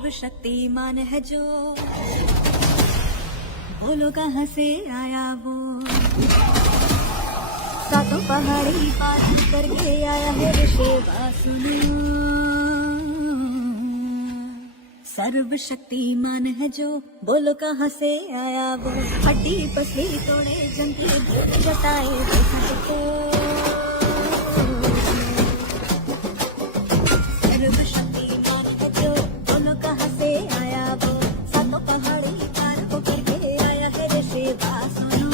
सर्वशक्तिमान है जो, बोलो कहाँ से आया वो। सातों पहाड़ी पार करके आया है ऋषिवा सुनो। सर्वशक्तिमान है जो, बोलो कहाँ से आया वो। हड्डी पसली तोड़े जंती जताए सबको। सर्वशक्तिमान है जो, बोलो कहाँ से आया वो। सातों पहाड़ी पार को करके आया है ऋषिवा सुनो।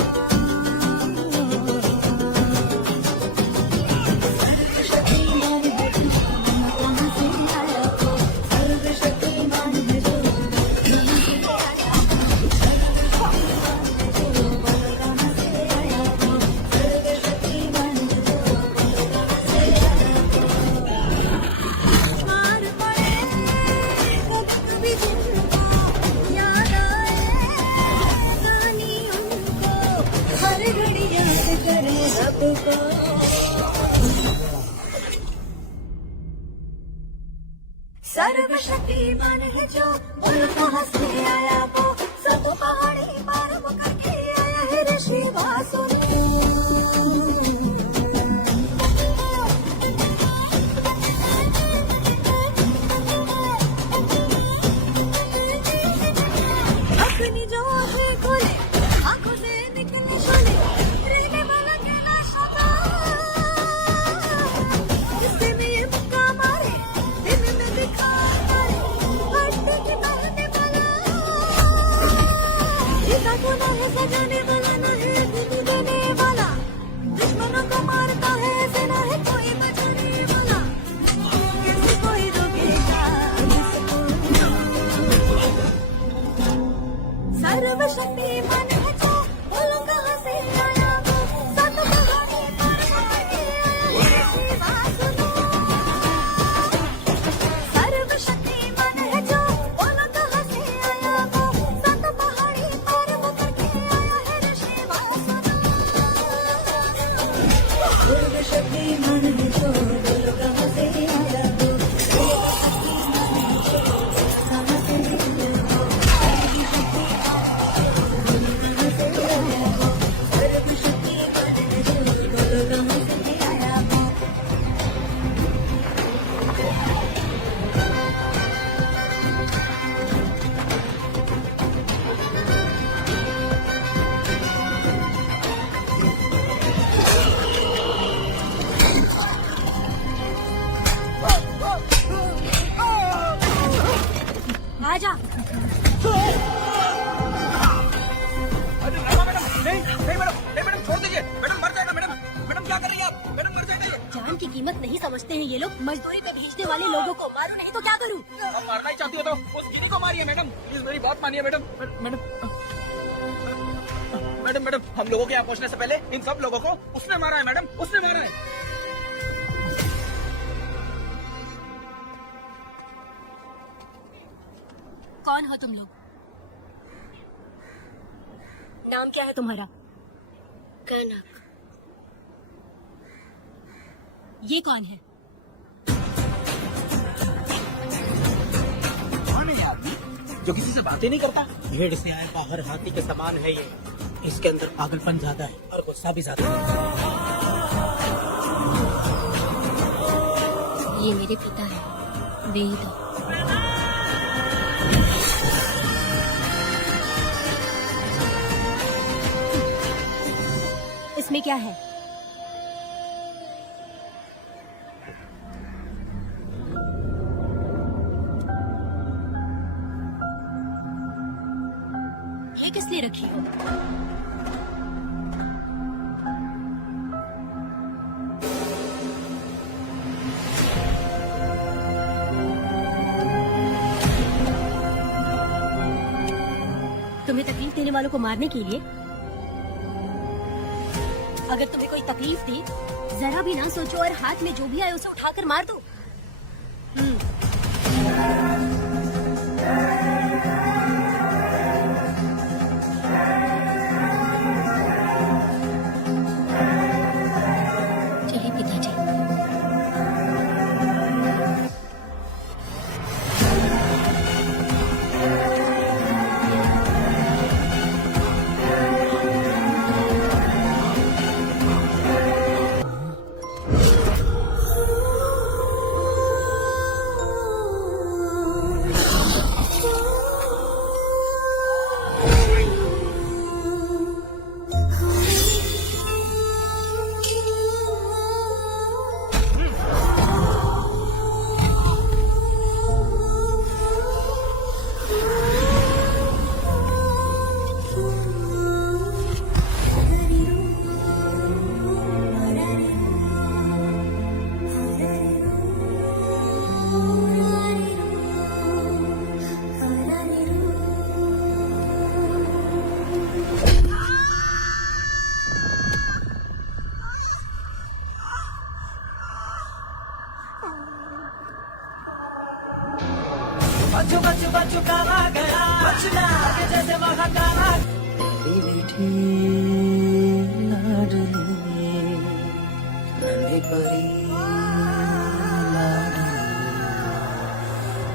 सर्वशक्तिमान है जो, बोलो कहाँ से आया वो। सब पहाड़ी पार वो करके आया है ऋषिवा सुनो। अपनी जो आंखें खोले, आंखों से निकले शोले, रहने वाला कहना शोभा। इससे में ये मुक्का मारे, दिन में दिखा मारे, हड्डी के बहने वाला। इसका गुना है सजाने वाला, ना है गुरु देने वाला। दुश्मनों को मारता है, ऐसे ना है कोई बचाने वाला। कैसे कोई रोकेगा इसको। सर्वशक्तिमान है जो, बोलो कहाँ से आया वो। सातों पहाड़ी पार करके आया है ऋषिवा सुनो। सर्वशक्तिमान है जो, बोलो कहाँ से आया वो। सातों पहाड़ी पार करके आया है ऋषिवा सुनो। सर्वशक्तिमान है जो, बोलो कहाँ से आया वो। कहाँ से आया वो। आजा। अरे मैडम, नहीं मैडम, नहीं मैडम, छोड़ दीजिए। मैडम मर जाएगा मैडम। मैडम क्या कर रही है आप? मैडम मर जाएगा ये। जान की कीमत नहीं समझते हैं ये लोग। मजदूरी पे भेजने वाले लोगों को मारो, नहीं तो क्या करूं। आप मारना ही चाहती हो तो उस गिनी को मारिए मैडम। प्लीज मेरी बहुत मानिए मैडम। मैडम मैडम मैडम, हम लोगों के यहाँ पहुँचने से पहले इन सब लोगों को उसने मारा है मैडम, उसने मारा है। कौन हो तुम लोग? नाम क्या है तुम्हारा? कनक। ये कौन है? कौन है ये आदमी जो किसी से बातें नहीं करता? भेड़ से आए बाहर हाथी के समान है ये। इसके अंदर पागलपन ज्यादा है और गुस्सा भी ज्यादा है। ये मेरे पिता है, वेद। इसमें क्या है? ये किस लिए रखी हो? तुम्हें तकलीफ देने वालों को मारने के लिए? अगर तुम्हें कोई तकलीफ दी, जरा भी ना सोचो और हाथ में जो भी आए उसे उठाकर मार दो। चलिए पिताजी। बच्चू बच्चू बच्चू कहा गया बचना आगे जैसे महाकाला मीठी लाडली नन्ही परी लाडली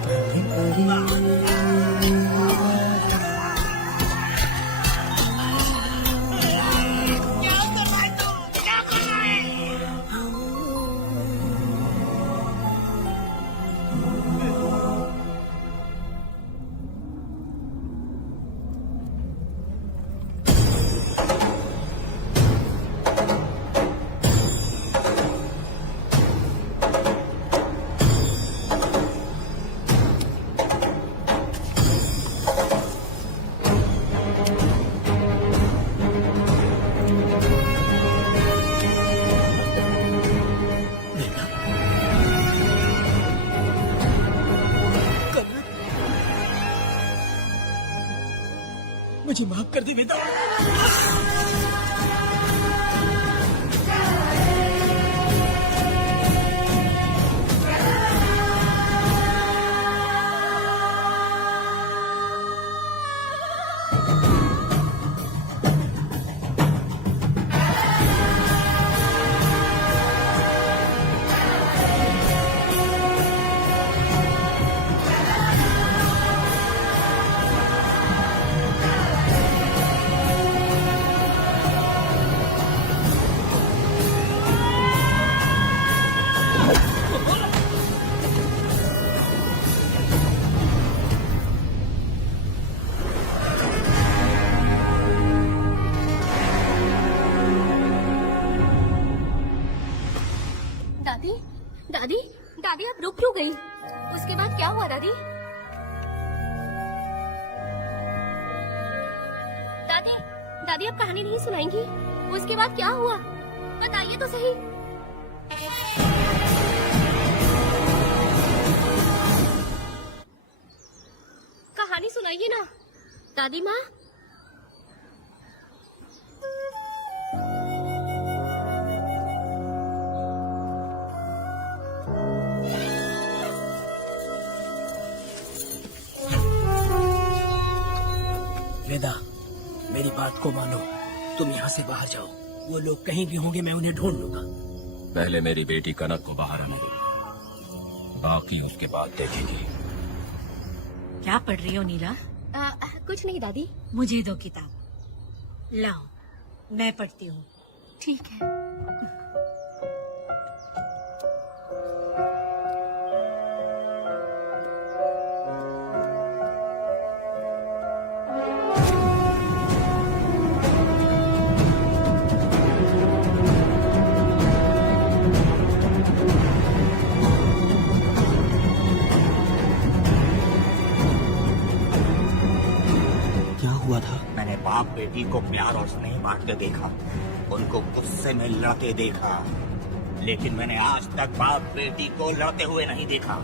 नन्ही परी मुझे माफ कर दे बेटा। दादी दादी दादी आप रुक क्यों गई? उसके बाद क्या हुआ दादी? दादी दादी आप कहानी नहीं सुनाएंगी? उसके बाद क्या हुआ बताइए तो सही। कहानी सुनाइए ना दादी माँ। वेदा मेरी बात को मानो, तुम यहाँ से बाहर जाओ। वो लोग कहीं भी होंगे, मैं उन्हें ढूंढ लूंगा। पहले मेरी बेटी कनक को बाहर आने दो, बाकी उसके बाद देखेंगे। क्या पढ़ रही हो नीला? कुछ नहीं दादी। मुझे दो किताब लाओ, मैं पढ़ती हूँ। ठीक है। हुआ था? मैंने बाप बेटी को प्यार और स्नेह बांटते देखा, उनको गुस्से में लड़ते देखा, लेकिन मैंने आज तक बाप बेटी को लड़ते हुए नहीं देखा।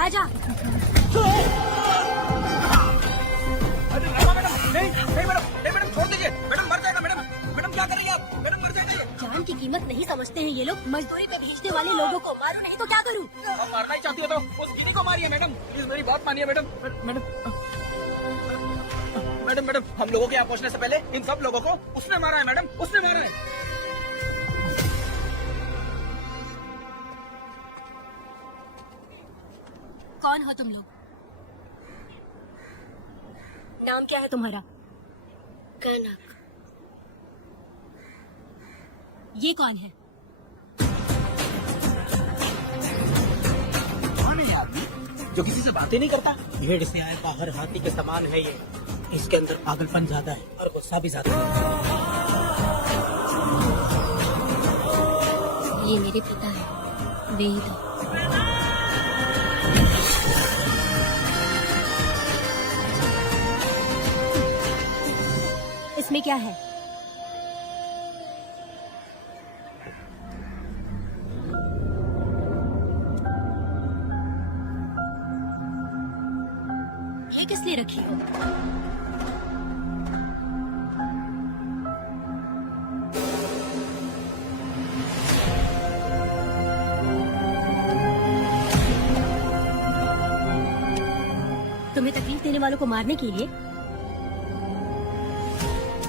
आजा। अरे रमा मैडम, नहीं मैडम छोड़ दीजिए। मैडम मर जाएगा। मैडम क्या कर रही हैं आप? मैडम मर जाएगा ये। जान की कीमत नहीं समझते हैं ये लोग। मजदूरी पे भेजने वाले लोगों को मारो नहीं तो क्या करूँ? आप मारना ही चाहती हो तो उस गिनी को मारिए मैडम, प्लीज मेरी बात मानिए मैडम। मैडम हम लोगों के यहाँ पहुँचने से पहले इन सब लोगों को उसने मारा है मैडम, उसने मारा है। कौन हो तुम लोग? नाम क्या है तुम्हारा? कनक। ये कौन है? कौन है ये आदमी जो किसी से बातें नहीं करता? भेड़ से आए बाहर हाथी के समान है ये। इसके अंदर पागलपन ज्यादा है और गुस्सा भी ज्यादा है। ये मेरे पिता है, वेद। इसमें क्या है? रखी हो। तुम्हें तकलीफ देने वालों को मारने के लिए?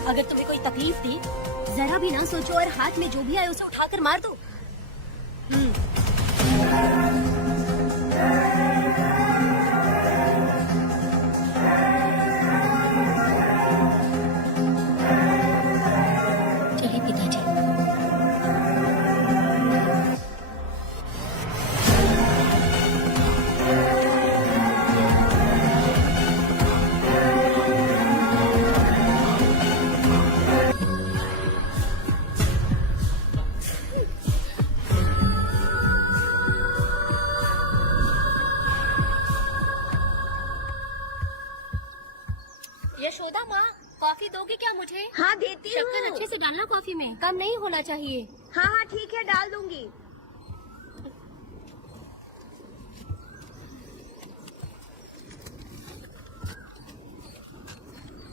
अगर तुम्हें कोई तकलीफ दी, जरा भी ना सोचो और हाथ में जो भी आए उसे उठाकर मार दो। चलिए पिताजी। यशोदा माँ, कॉफी दोगे क्या मुझे? हाँ देती शक्कर हूँ। अच्छे से डालना कॉफी में, कम नहीं होना चाहिए। हाँ हाँ ठीक है, डाल दूंगी।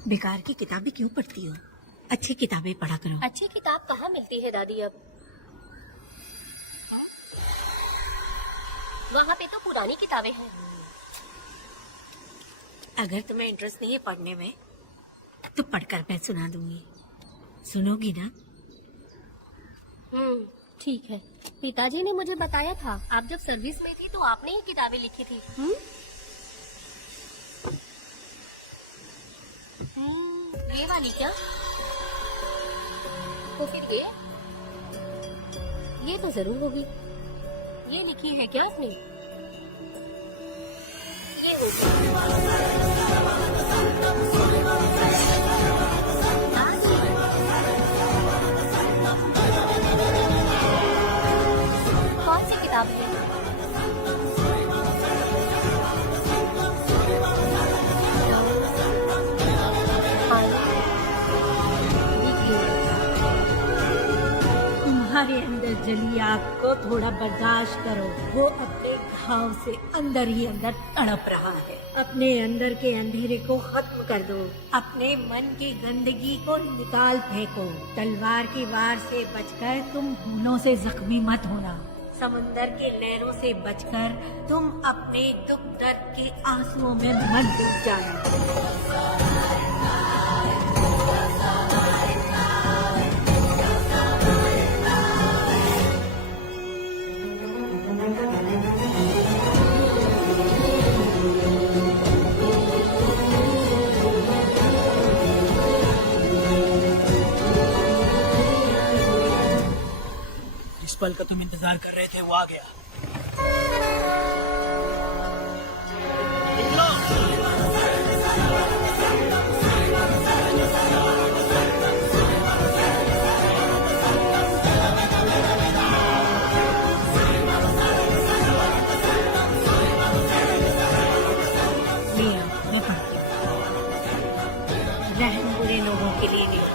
बेकार की किताबें क्यों पढ़ती हो? अच्छी किताबें पढ़ा करो। अच्छी किताब कहाँ मिलती है दादी अब? वहाँ पे तो पुरानी किताबें हैं। अगर तुम्हें इंटरेस्ट नहीं है पढ़ने में तो पढ़कर मैं सुना दूंगी। सुनोगी ना? ठीक है। पिताजी ने मुझे बताया था, आप जब सर्विस में थी तो आपने ही किताबें लिखी थी। ये वाली क्या? तो फिर ये तो जरूर होगी। ये लिखी है क्या आपने? ये होगी। कौन सी किताब है? तुम्हारे अंदर जली आग को थोड़ा बर्दाश्त करो। वो अपने घाव से अंदर ही अंदर तड़प रहा है। अपने अंदर के अंधेरे को खत्म कर दो। अपने मन की गंदगी को निकाल फेंको। तलवार की वार से बचकर तुम भूलों से जख्मी मत होना। समुंदर के लहरों से बचकर तुम अपने दुख दर्द के आंसुओं में मत डूब जाना। जिस पल का तुम इंतजार कर रहे थे वो आ गया। मैं पढ़ती हूँ। रहम बुरे लोगों के लिए नहीं,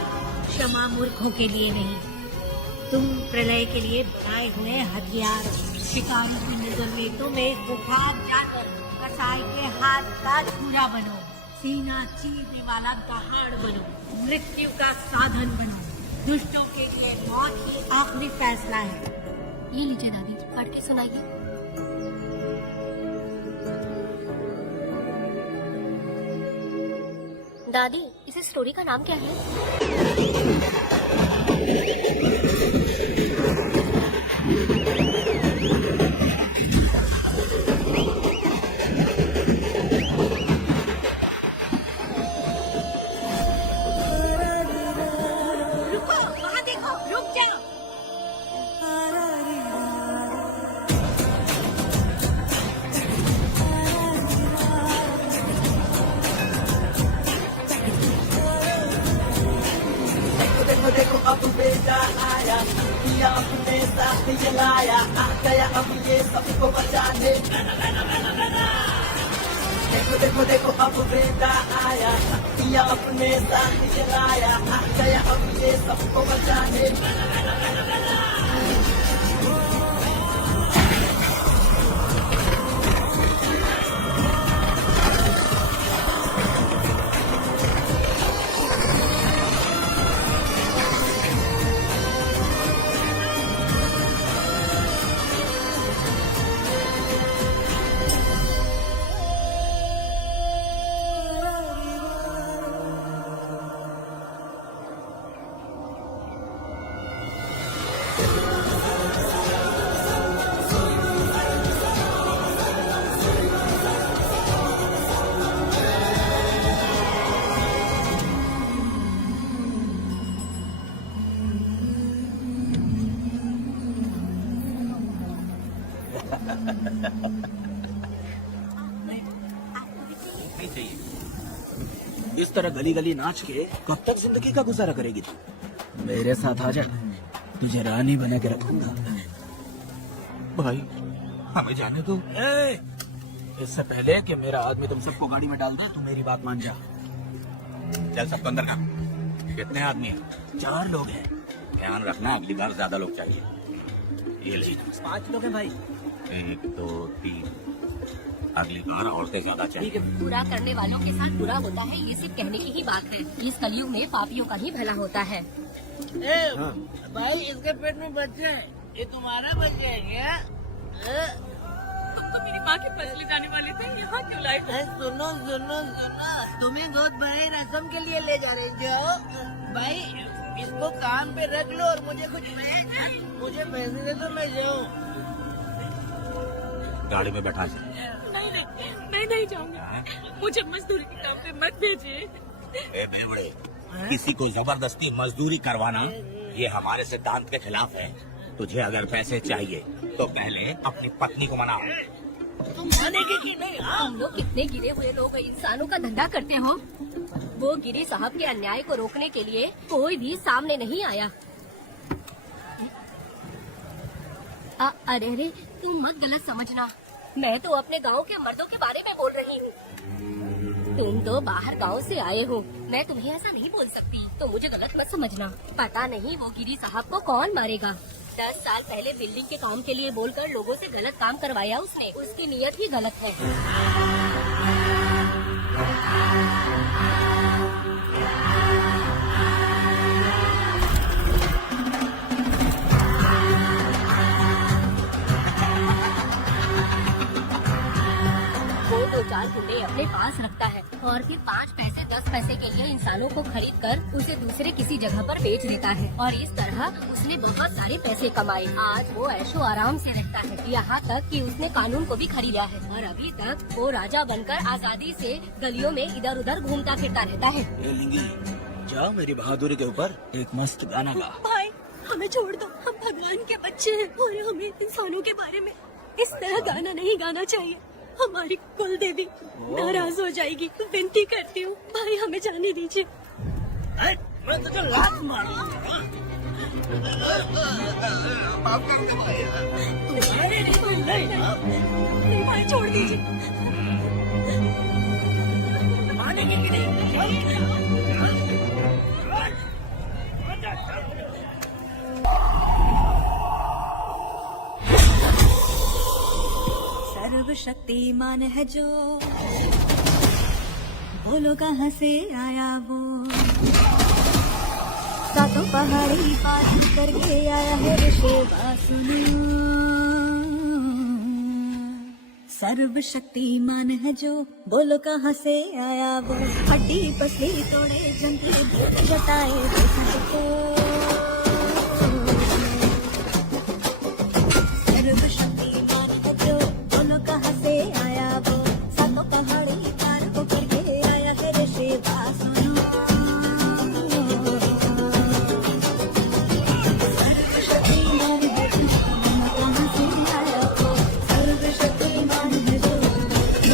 क्षमा मूर्खों के लिए नहीं। तुम प्रलय के लिए बनाए हुए हथियार। शिकारी की नजर में तुम एक बुखार जानवर, कसाई के हाथ का छुरा बनो। सीना चीरने वाला दहाड़ बनो। मृत्यु का साधन बनो। दुष्टों के लिए मौत ही आखिरी फैसला है। ये लीजिए दादी, पढ़ के सुनाइए। दादी, इस स्टोरी का नाम क्या है? रुको, वहाँ देखो, रुक जाओ। देखो देखो अब बेटा आया, किया अपने साथ ये लाया, आ गया अब ये सबको बचाने। देखो देखो देखो अब बेटा आया, किया अपने साथ ये लाया, आ गया अब ये सबको बचाने। नहीं चाहिए। इस तरह गली गली नाच के कब तक जिंदगी का गुजारा करेगी तू? मेरे साथ आ जा, तुझे रानी बना के रखूंगा। भाई हमें जाने दो। इससे पहले कि मेरा आदमी तुम सबको गाड़ी में डाल दे, तू मेरी बात मान जा। चल सबको अंदर का। कितने आदमी हैं? 4 लोग हैं। ध्यान रखना, अगली बार ज्यादा लोग चाहिए। ये ले 5 लोग हैं भाई। 1 2 3। अगली बार औरतें ज्यादा चाहिए। बुरा करने वालों के साथ बुरा होता है, ये सिर्फ कहने की ही बात है। इस कलयुग में पापियों का ही भला होता है। भाई इसके पेट में बच्चे हैं, ये तुम्हारा बच्चा है क्या? तुम तो मेरी माँ के पास ले जाने वाले थे, यहाँ क्यों लाए? सुनो सुनो सुनो, तुम्हें गोद भराई रस्म के लिए ले जा रहे हो भाई। इसको काम पे रख लो और मुझे मुझे पैसे दे दो, मैं जाऊँ। गाड़ी में बैठा जा। नहीं नहीं, मैं नहीं जाऊंगा। मुझे मजदूरी के काम पे मत भेजिए। ए बेवड़े, किसी को जबरदस्ती मजदूरी करवाना ये हमारे सिद्धांत के खिलाफ है। तुझे अगर पैसे चाहिए तो पहले अपनी पत्नी को मनाओ। तुम मानेगी कि नहीं? तुम लोग कितने गिरे हुए लोग इंसानों का धंधा करते हो। वो गिरी साहब के अन्याय को रोकने के लिए कोई भी सामने नहीं आया। अरे तुम मत गलत समझना, मैं तो अपने गांव के मर्दों के बारे में बोल रही हूँ। तुम तो बाहर गांव से आए हो, मैं तुम्हें ऐसा नहीं बोल सकती, तो मुझे गलत मत समझना। पता नहीं वो गिरी साहब को कौन मारेगा। 10 साल पहले बिल्डिंग के काम के लिए बोलकर लोगों से गलत काम करवाया उसने। उसकी नीयत ही गलत है। वो 2-4 गुंडे अपने पास रखता है और फिर 5 पैसे 10 पैसे के लिए इंसानों को खरीद कर उसे दूसरे किसी जगह पर बेच देता है। और इस तरह उसने बहुत सारे पैसे कमाए। आज वो ऐशो आराम से रहता है, यहाँ तक कि उसने कानून को भी खरीदा है। और अभी तक वो राजा बनकर आजादी से गलियों में इधर उधर घूमता फिरता रहता है। जाओ मेरी बहादुरी के ऊपर एक मस्त गाना गा। भाई हमें छोड़ दो, हम भगवान के बच्चे हैं और हमें इंसानों के बारे में इस तरह गाना नहीं गाना चाहिए। हमारी कुल देवी नाराज हो जाएगी। विनती करती हूँ भाई, हमें जाने दीजिए। मैं तुझे लात मारूंगा। नहीं भाई, छोड़ दीजिए। मानेगी कि नहीं? सर्वशक्तिमान है जो, बोलो कहाँ से आया वो। सातों पहाड़ी पार करके आया है ऋषि वासुना। सर्वशक्तिमान है जो, बोलो कहाँ से आया वो। हड्डी पसली तोड़े जंतु जताए सबको। सर्वशक्तिमान है जो, बोलो कहाँ से आया वो। सातों पहाड़ी पार को करके आया है ऋषि वासुना। सर्वशक्तिमान है जो, कहाँ से आया वो। सर्वशक्तिमान है जो, कहाँ से आया वो।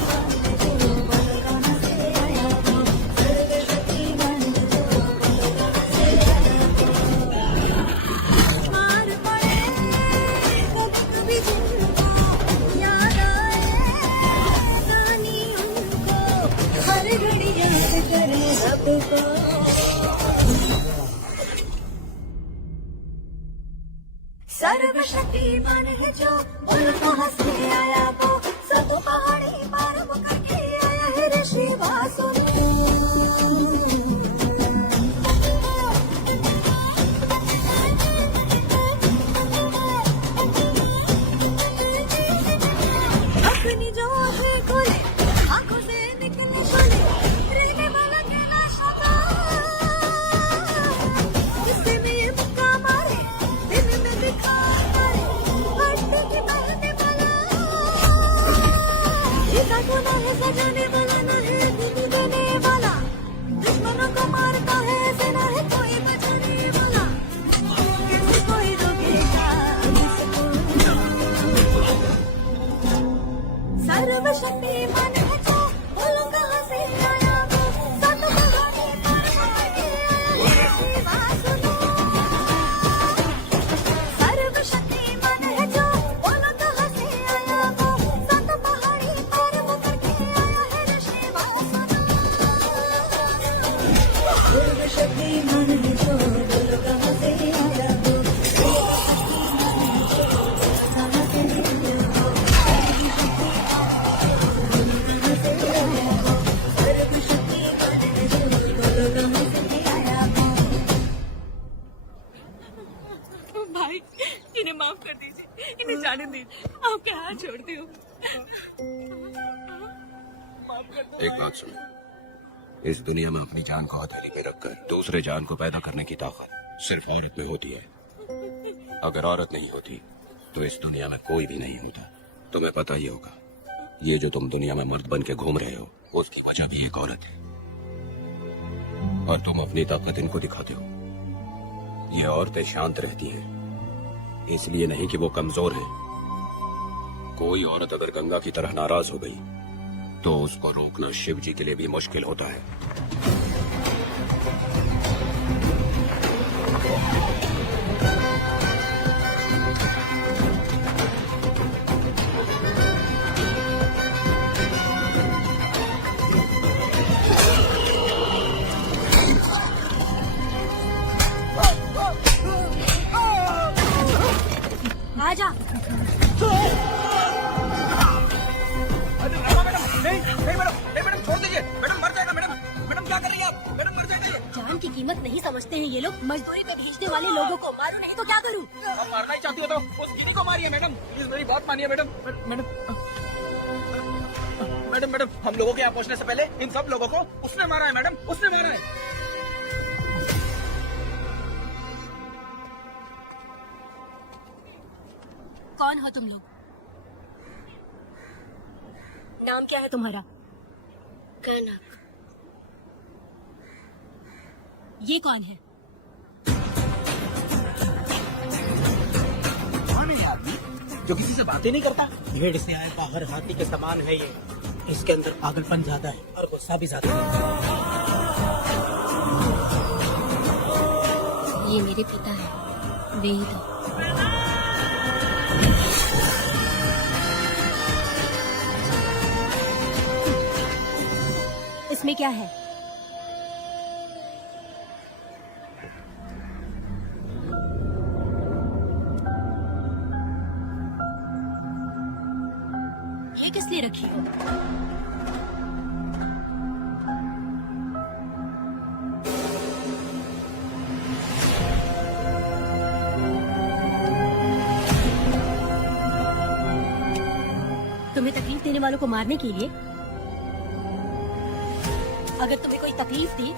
सर्वशक्तिमान है जो, बोलो कहाँ से आया वो। सर्वशक्तिमान है जो, बोलो कहाँ से आया वो। मार पड़े कभी जिनको याद आए, कहानी उनको हर घड़ी याद करे सबको। सर्वशक्तिमान है जो, बोलो कहाँ से आया वो। सब पहाड़ी पार वो करके आया है ऋषि वासुना। अपनी जो आंखें खोले, आंखों से निकले शोले, रहने वाला केला शोला। गुस्से में ये मुक्का मारे, दिन में दिखा मारे, हड्डी की बहने वाला। इसका गुनाह है सजाने वाला, ना है दिल देने शक्तिमान है जो बोलो कहाँ से आया वो कहाँ से आया वो सर्वशक्तिमान है जो बोलो कहाँ से आया वो भाई इन्हें माफ कर दीजिए, इन्हें जाने दीजिए, आपके हाथ छोड़ती हूँ। एक बात सुनो, इस दुनिया में अपनी जान को हथेली पे रखकर दूसरे जान को पैदा करने की ताकत सिर्फ औरत में होती है। अगर औरत नहीं होती तो इस दुनिया में कोई भी नहीं होता। तुम्हें पता ही होगा, ये जो तुम दुनिया में मर्द बन के घूम रहे हो उसकी वजह भी एक औरत है, और तुम अपनी ताकत इनको दिखाते हो। ये औरतें शांत रहती हैं, इसलिए नहीं कि वो कमजोर है। कोई औरत अगर गंगा की तरह नाराज हो गई तो उसको रोकना शिव जी के लिए भी मुश्किल होता है। आजा। अरे रमा मैडम, नहीं नहीं मैडम, नहीं मैडम छोड़ दीजिए, मैडम मर जाएगा मैडम, मैडम क्या कर रही है आप, मैडम मर जाएगा ये। जान की कीमत नहीं समझते हैं ये लोग। मजदूरी पे भेजने वाले लोगों को मारो नहीं तो क्या करूं? आप मारना ही चाहती हो तो उस गिनी को मारिए मैडम, प्लीज मेरी बात मानिए मैडम। मैडम मैडम मैडम हम लोगों के यहाँ पहुँचने से पहले इन सब लोगों को उसने मारा है मैडम, उसने मारा है। कौन हो तुम लोग? नाम क्या है तुम्हारा? कनक। ये कौन है? कौन है ये आदमी जो किसी से बातें नहीं करता? भेड़ से आए बाहर हाथी के समान है ये। इसके अंदर पागलपन ज्यादा है और गुस्सा भी ज्यादा है। ये मेरे पिता है, वेद। इसमें क्या है? ये किस लिए रखी हो? तुम्हें तकलीफ देने वालों को मारने के लिए? अगर तुम्हें कोई तकलीफ दी,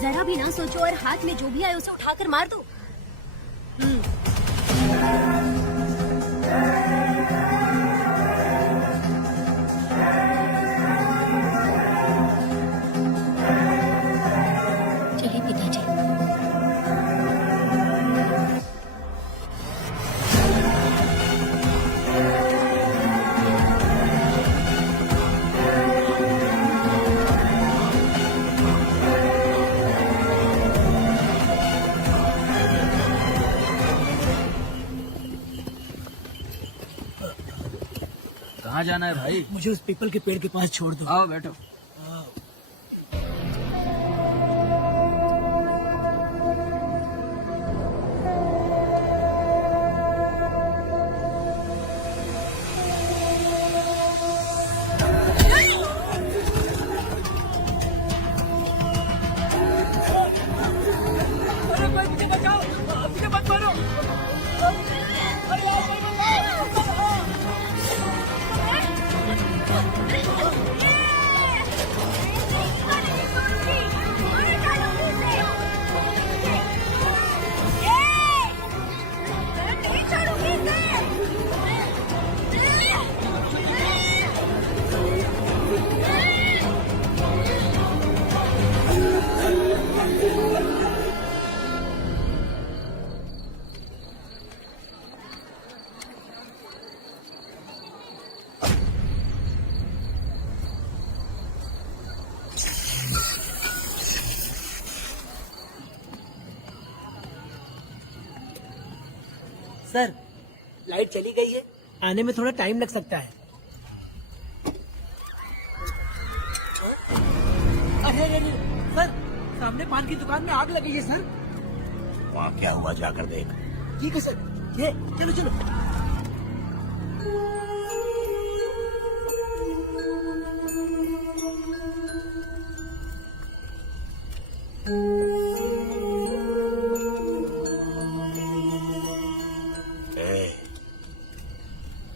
जरा भी ना सोचो और हाथ में जो भी आए उसे उठाकर मार दो। चलिए पिताजी। कहाँ जाना है भाई? मुझे उस पीपल के पेड़ के पास छोड़ दो। आओ बैठो। सर, लाइट चली गई है, आने में थोड़ा टाइम लग सकता है। अरे सर, सामने पान की दुकान में आग लगी है सर। वहाँ क्या हुआ जाकर देख। ठीक है सर, ये चलो चलो।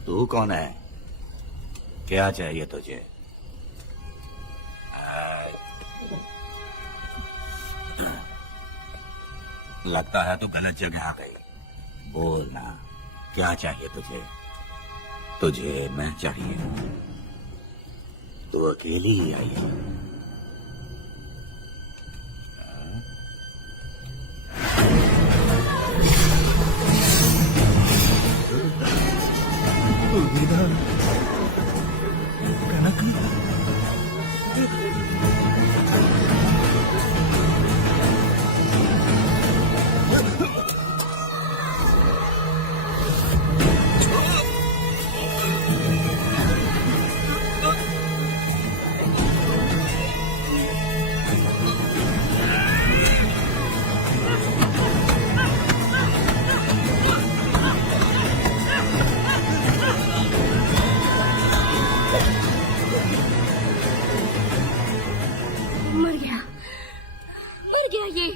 तू कौन है? क्या चाहिए तुझे? लगता है तो गलत जगह आ गई। बोलना क्या चाहिए तुझे? तुझे मैं चाहिए। तू अकेली ही आई है। मर गया ये।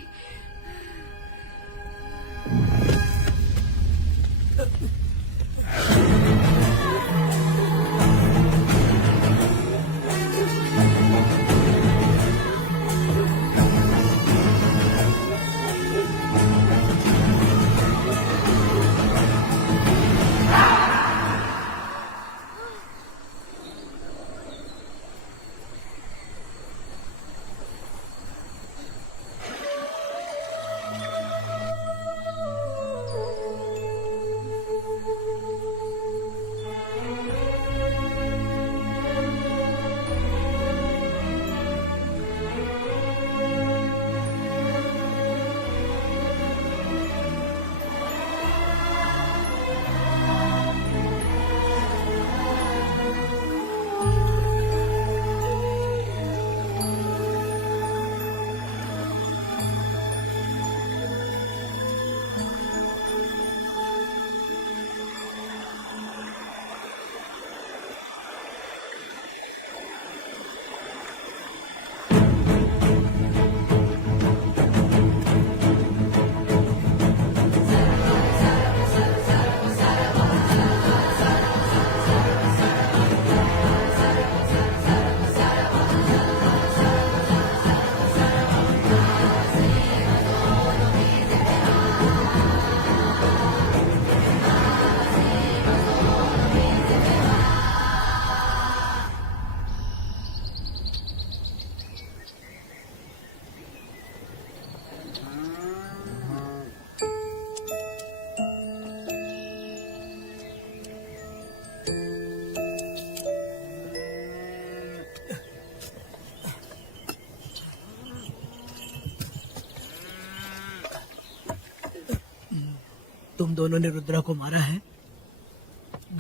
तुम दोनों ने रुद्रा को मारा है?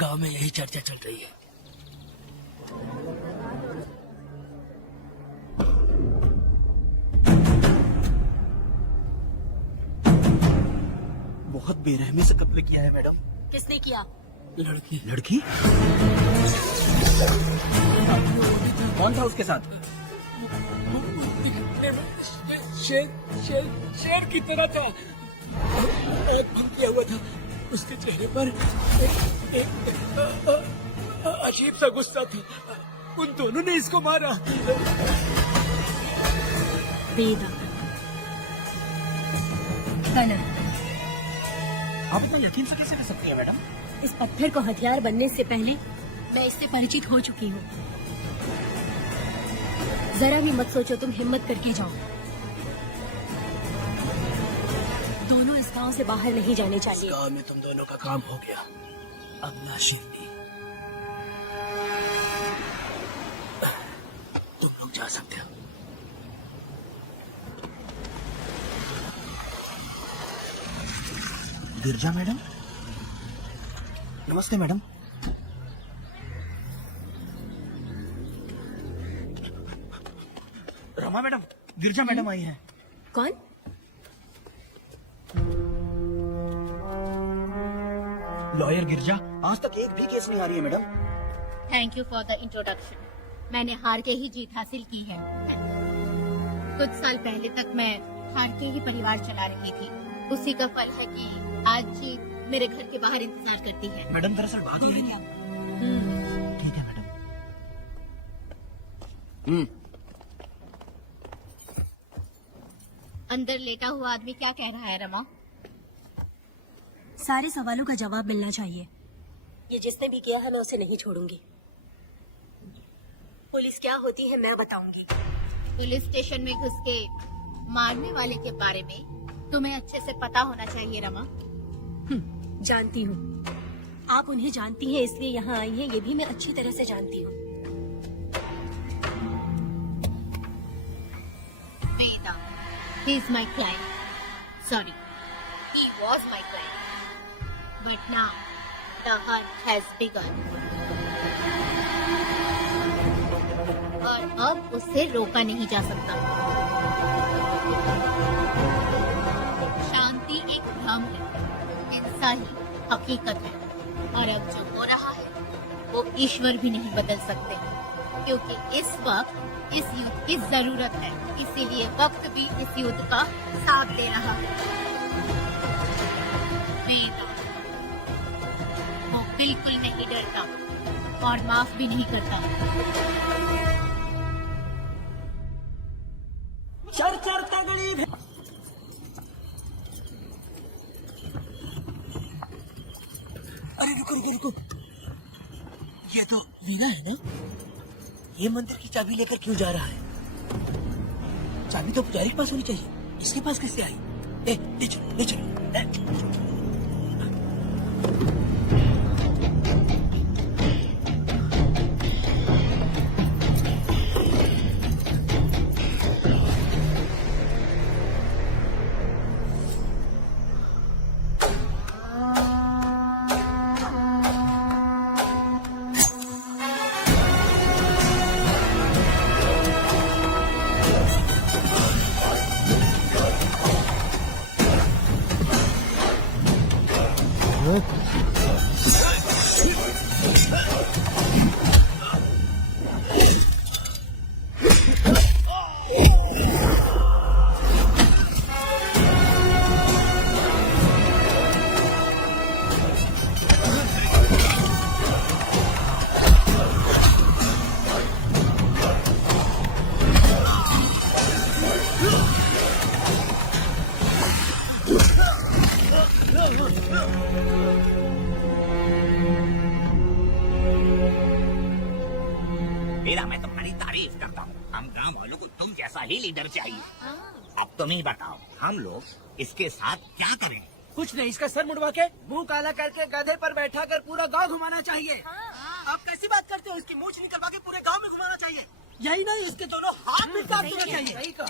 गांव में यही चर्चा चल रही है। बहुत बेरहमी से कत्ल किया है मैडम। किसने किया? लड़की। लड़की? कौन था उसके साथ? शेर की तरह था। आग बंद किया हुआ था। उसके चेहरे पर एक अजीब सा गुस्सा था। उन दोनों ने इसको मारा। बेदम। गलत। आप इतना यकीन से कैसे कर सकती है मैडम? इस पत्थर को हथियार बनने से पहले मैं इससे परिचित हो चुकी हूँ। जरा भी मत सोचो, तुम हिम्मत करके जाओ। दोनों इस गांव से बाहर नहीं जाने चाहिए। गांव में तुम दोनों का काम हो गया। अब ना शिवनी, तुम लोग जा सकते हो। गिरजा मैडम, नमस्ते मैडम। रमा मैडम, गिरजा मैडम आई है। कौन? लॉयर गिरजा, आज तक एक भी केस नहीं आ रही है madam. Thank you for the introduction. मैंने हार के ही जीत हासिल की है। कुछ साल पहले तक मैं हार के ही परिवार चला रही थी। उसी का फल है कि आज जीत मेरे घर के बाहर इंतजार करती है। मैडम दरअसल बात हो रही थी। ठीक है मैडम। अंदर लेटा हुआ आदमी क्या कह रहा है रमा? सारे सवालों का जवाब मिलना चाहिए। ये जिसने भी किया है मैं उसे नहीं छोड़ूंगी। पुलिस क्या होती है मैं बताऊंगी। पुलिस स्टेशन में घुस के मारने वाले के बारे में तुम्हें अच्छे से पता होना चाहिए रमा। जानती हूँ। आप उन्हें जानती हैं इसलिए यहाँ आई हैं, ये भी मैं अच्छी तरह से जानती हूँ। वेदा, he is my client. Sorry, he was my client. But now the hunt has begun. और अब उससे रोका नहीं जा सकता। शांति एक भ्रम है, हिंसा ही हकीकत है। और अब जो हो रहा है वो ईश्वर भी नहीं बदल सकते, क्योंकि इस वक्त इस युद्ध की जरूरत है। इसीलिए वक्त भी इस युद्ध का साथ दे रहा है। वेदा, वो बिल्कुल नहीं डरता और माफ भी नहीं करता। चर चर तगड़ी अरे रुको रुको रुको, ये तो वीरा है ना? ये मंदिर की चाबी लेकर क्यों जा रहा है? चाबी तो पुजारी के पास होनी चाहिए, इसके पास कैसे आई? ले चलो ले चलो। मेरा मैं तुम्हारी तारीफ करता हूँ। हम गांव वालों को तुम जैसा ही लीडर चाहिए। अब तुम ही बताओ, हम लोग इसके साथ क्या करें? कुछ नहीं, इसका सर मुड़वा के मुंह काला करके गधे पर बैठा कर पूरा गांव घुमाना चाहिए। आप कैसी बात करते हो? इसकी मूंछ निकलवा के पूरे गांव में घुमाना चाहिए। यही नहीं, इसके दोनों हाथ भी काट देना चाहिए। सही कहा।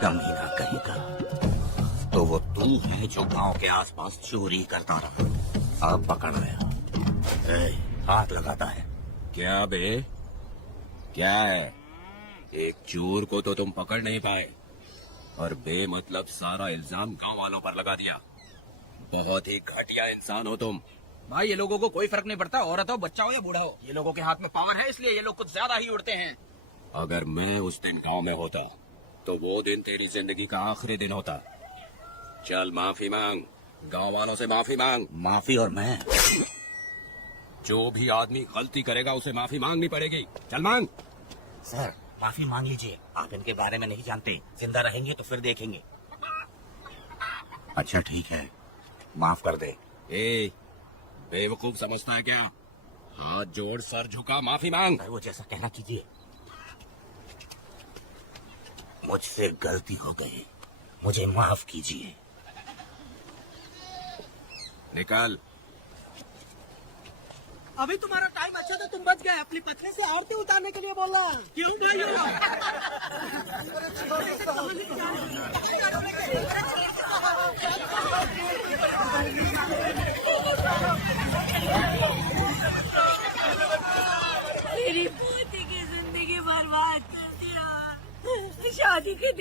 कमीना कहेगा तो वो तू है जो गांव के आसपास चोरी करता रहा। अब पकड़ गया। हाथ लगाता है। क्या बे, क्या है? एक चोर को तो तुम पकड़ नहीं पाए और बेमतलब सारा इल्जाम गांव वालों पर लगा दिया। बहुत ही घटिया इंसान हो तुम। भाई ये लोगों को कोई फर्क नहीं पड़ता, औरत हो, बच्चा हो या बूढ़ा हो। ये लोगों के हाथ में पावर है, इसलिए ये लोग कुछ ज्यादा ही उड़ते हैं। अगर मैं उस दिन गांव में होता तो वो दिन तेरी जिंदगी का आखिरी दिन होता। चल माफी मांग, गांव वालों से माफी मांग। माफी? और मैं? जो भी आदमी गलती करेगा उसे माफी मांगनी पड़ेगी। चल मांग। सर माफी मांग लीजिए, आप इनके बारे में नहीं जानते। जिंदा रहेंगे तो फिर देखेंगे। अच्छा ठीक है, माफ कर दे। ए, बेवकूफ समझता है क्या? हाथ जोड़, सर झुका, माफी मांग। वो जैसा कहना कीजिए। मुझसे गलती हो गई, मुझे माफ कीजिए। निकल। अभी तुम्हारा टाइम अच्छा था, तुम बच गए। अपनी पत्नी से आरती उतारने के लिए बोला। क्यों भाई?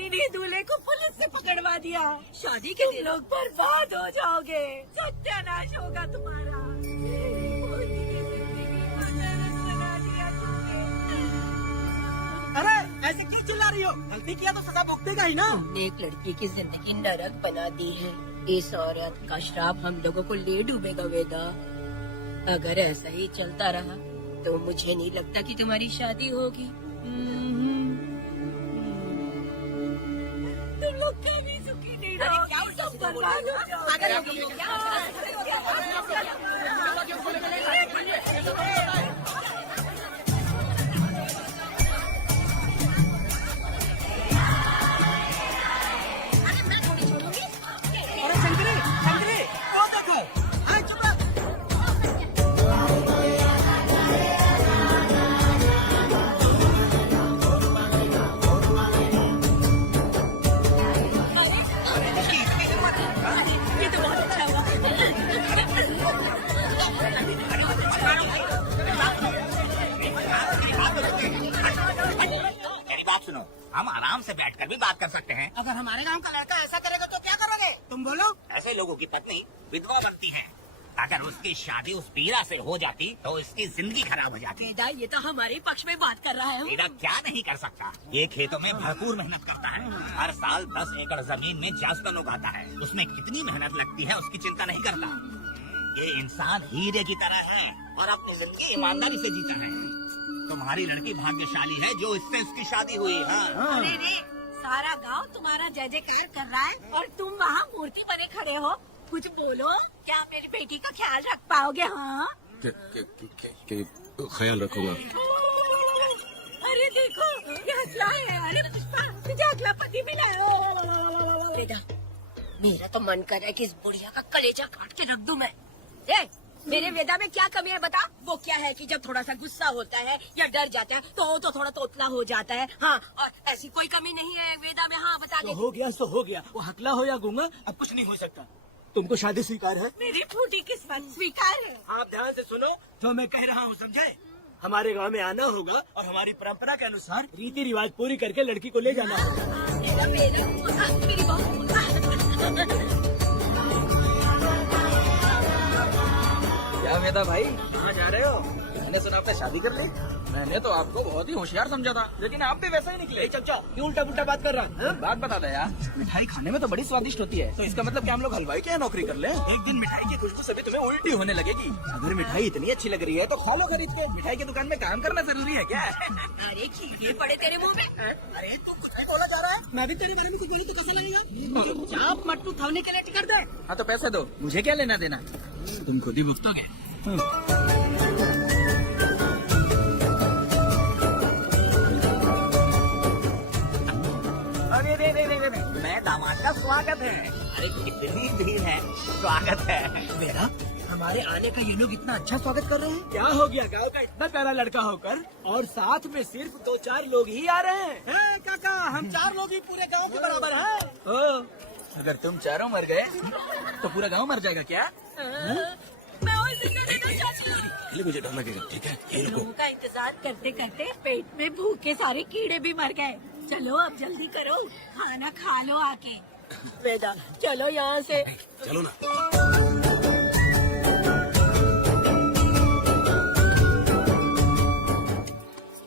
शादी ने दूल्हे को पुलिस से पकड़वा दिया। शादी के दिन लोग बर्बाद हो जाओगे, सत्यानाश होगा तुम्हारा। मोदी की जिंदगी को नरक बना दिया तुमने। अरे ऐसे क्यों चिल्ला रही हो? गलती किया तो सजा भुगतेगा ही ना। हमने एक लड़की की जिंदगी नरक बना दी है। इस औरत का श्राप हम लोगों को ले डूबेगा वेदा। अगर ऐसा ही चलता रहा तो मुझे नहीं लगता कि तुम्हारी शादी होगी। तुम लोग कभी सुखी नहीं रहोगे, सब बर्बाद हो अरे शंकरी, शंकरी, वो देखो। हाँ, चुप रह। ये तो बहुत अच्छा हुआ। मेरी बात सुनो, हम आराम से बैठकर भी बात कर सकते हैं। अगर हमारे गांव का लड़का ऐसा करेगा तो क्या करोगे? तुम बोलो। ऐसे लोगों की पत्नी विधवा बनती है। अगर उसकी शादी उस पीरा से हो जाती तो उसकी जिंदगी खराब हो जाती। वेदा ये तो हमारे पक्ष में बात कर रहा है। मेरा क्या नहीं कर सकता। ये खेतों में भरपूर मेहनत करता है। हर साल 10 एकड़ जमीन में जासवन उगाता है। उसमें कितनी मेहनत लगती है उसकी चिंता नहीं करता। ये इंसान हीरे की तरह है और अपनी जिंदगी ईमानदारी से जीता है। तुम्हारी लड़की भाग्यशाली है जो इससे उसकी शादी हुई। हाँ। अरे रे, सारा गांव तुम्हारा जय जयकार कर रहा है और तुम वहाँ मूर्ति बने खड़े हो। कुछ बोलो, क्या मेरी बेटी का ख्याल रख पाओगे? हाँ ख्याल रखूंगा। अरे देखो, ये हसला है। अरे पुष्पा, मुझे अगला पति मिला है। वेदा, मेरा तो मन कर रहा है कि इस बुढ़िया का कलेजा काट के रख दूं मैं। मेरे वेदा में क्या कमी है बता? वो क्या है कि जब थोड़ा सा गुस्सा होता है या डर जाता है तो थोड़ा तोतला हो जाता है। हाँ, और ऐसी कोई कमी नहीं है वेदा में। हाँ बता दे। हो गया सो हो गया। वो हकला हो या गूंगा, अब कुछ नहीं हो सकता। तुमको शादी स्वीकार है? मेरी फूटी किस्मत स्वीकार है। आप ध्यान से सुनो तो मैं कह रहा हूँ, समझे? हमारे गांव में आना होगा और हमारी परंपरा के अनुसार रीति रिवाज पूरी करके लड़की को ले जाना होगा। मेरी बहू। क्या वेदा भाई, कहाँ जा रहे हो? मैंने सुना आपने शादी कर ली। मैंने तो आपको बहुत ही होशियार समझा था, लेकिन आप भी वैसा ही निकले। चचा क्यों उल्टा पुल्टा बात कर रहा है? बात बता दे यार, मिठाई खाने में तो बड़ी स्वादिष्ट होती है, तो इसका मतलब क्या हम लोग हलवाई के यहाँ नौकरी कर ले? एक दिन मिठाई की खुशबू से भी तुम्हें उल्टी होने लगेगी। अगर मिठाई इतनी अच्छी लग रही है तो खा लो खरीद के। मिठाई की दुकान में काम करना जरूरी है क्या? अरे कीड़े पड़े तेरे मुंह में। अरे तू कुछ नहीं बोला जा रहा है। मैं भी तेरे बारे में कुछ बोलूं तो कैसा लगेगा? चाप मट्टू थावने के लिए टिकट दे। हाँ तो पैसे दो, मुझे क्या लेना देना, तुम खुद ही भुगतोगे। अरे रे, मैं दामाद का स्वागत है। अरे कितनी भीड़ है, स्वागत है। मेरा हमारे आने का ये लोग इतना अच्छा स्वागत कर रहे हैं। क्या हो गया गांव का इतना प्यारा लड़का होकर और साथ में सिर्फ 2-4 लोग ही आ रहे हैं? काका, हम 4 लोग ही पूरे गांव के बराबर हैं। अगर तुम चारों मर गए तो पूरा गांव मर जाएगा क्या? मैं और जिंदा देना चाहती हूँ। पहले मुझे डर लगेगा, ठीक है? ये लोगों का इंतजार करते करते पेट में भूखे सारे कीड़े भी मर गए। चलो अब जल्दी करो, खाना खा लो आके। वेदा चलो यहाँ से। चलो ना।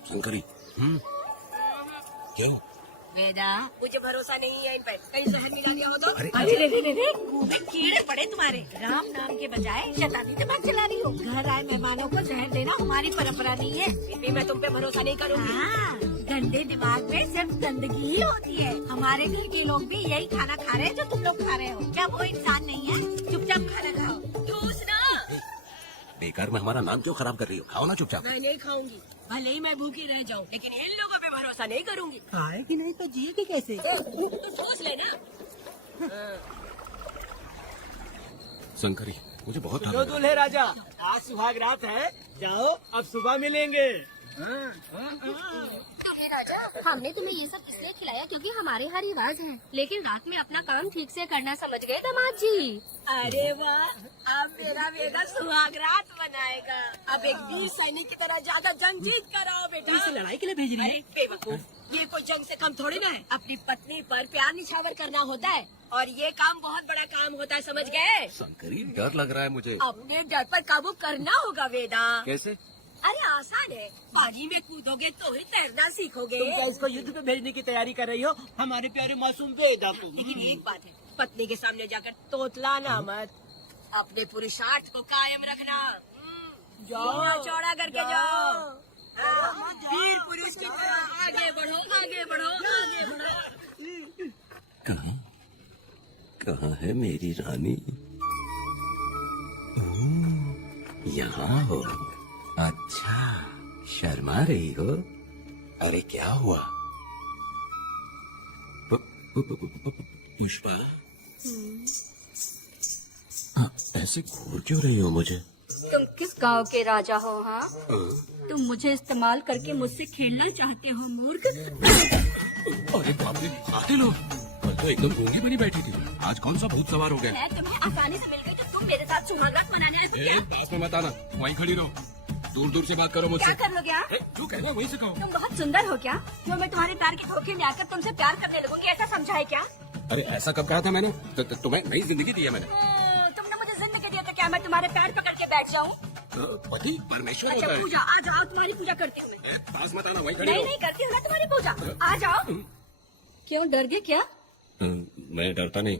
शंकरी, क्या? वेदा मुझे भरोसा नहीं है इन पे, कहीं जहर मिला दिया हो तो। अरे रे, मुंह में कीड़े पड़े तुम्हारे। राम नाम के बजाय शैतानी दिमाग चला रही हो। घर आए मेहमानों को जहर देना हमारी परंपरा नहीं है, फिर भी मैं तुम पे भरोसा नहीं करूँगी। हाँ, गंदे दिमाग में सिर्फ गंदगी ही होती है। हमारे घर के लोग भी यही खाना खा रहे हैं जो तुम लोग खा रहे हो। क्या वो इंसान नहीं है? चुपचाप खाना खाओ। ठूस ना। बेकार में हमारा नाम क्यों खराब कर रही हो? खाओ ना चुपचाप। मैं नहीं खाऊंगी, भले ही मैं भूखी रह जाऊं, लेकिन इन लोगों पे भरोसा नहीं करूंगी। खाएगी नहीं तो जिएगी कैसे? तो सोच लेना। शंकरी, मुझे बहुत डर जो लग रहा दूल्हे राजा, आज सुहाग रात है, जाओ अब सुबह मिलेंगे। राजा, हमने तुम्हें ये सब इसलिए खिलाया क्योंकि हमारे यहाँ रिवाज है, लेकिन रात में अपना काम ठीक से करना समझ गए दामाद जी। अरे वाह, अब मेरा बेटा सुहाग रात मनाएगा। अब एक वीर सैनिक की तरह ज्यादा जंग जीत कर आओ बेटा। इसे लड़ाई के लिए भेज रही है? अरे बेवकूफ, ये कोई जंग से कम थोड़ी ना है। अपनी पत्नी पर प्यार निछावर करना होता है और ये काम बहुत बड़ा काम होता है, समझ गए? शंकरी, डर लग रहा है मुझे। अपने डर पर काबू करना होगा वेदा। कैसे? अरे आसान है, पानी में कूदोगे तो ही तैरना सीखोगे। तुम क्या इसको युद्ध पे भेजने की तैयारी कर रही हो? हमारे प्यारे मासूम वेदा को। लेकिन एक बात है, पत्नी के सामने जाकर तोतलाना मत, अपने पुरुषार्थ को कायम रखना। जाओ चौड़ा करके जाओ, वीर पुरुष की तरह आगे बढ़ो, आगे बढ़ो, आगे बढ़ो। कहाँ है मेरी रानी? यहाँ हो? अच्छा, शर्मा रही हो? अरे क्या हुआ? पुष्पा, ऐसे घूर क्यों रही हो मुझे? तुम किस गांव के राजा हो? हाँ, तुम मुझे इस्तेमाल करके मुझसे खेलना चाहते हो मूर्ख। अरे बाप रे, पागल हो? कल तो एकदम गूंगी बनी बैठी थी, आज कौन सा भूत सवार हो गया? मैं तुम्हें आसानी से मिल गई तो तुम मेरे साथ सुहागरात मनाने आए हो क्या? पास में मत आना, वहीं खड़ी रहो, दूर दूर से बात करो मुझसे। क्या कर लोगे आप? जो कहना वहीं से कहो। तुम बहुत सुंदर हो क्या, जो मैं तुम्हारे प्यार के धोखे में आकर तुमसे प्यार करने लगूंगी, ऐसा समझा है क्या? अरे ऐसा कब कहा था मैंने? तुम्हें नई जिंदगी दी है मैंने। तुमने मुझे जिंदगी दी है तो क्या मैं तुम्हारे पैर पकड़ के बैठ जाऊँ? पति परमेश्वर अच्छा होता है। पूजा, आ जाओ, तुम्हारी पूजा करती हूँ मैं। पास मत आना, वहीं खड़ी नहीं रहो। नहीं करती हूँ ना तुम्हारी पूजा, आ जाओ। क्यों डर गए क्या? मैं डरता नहीं,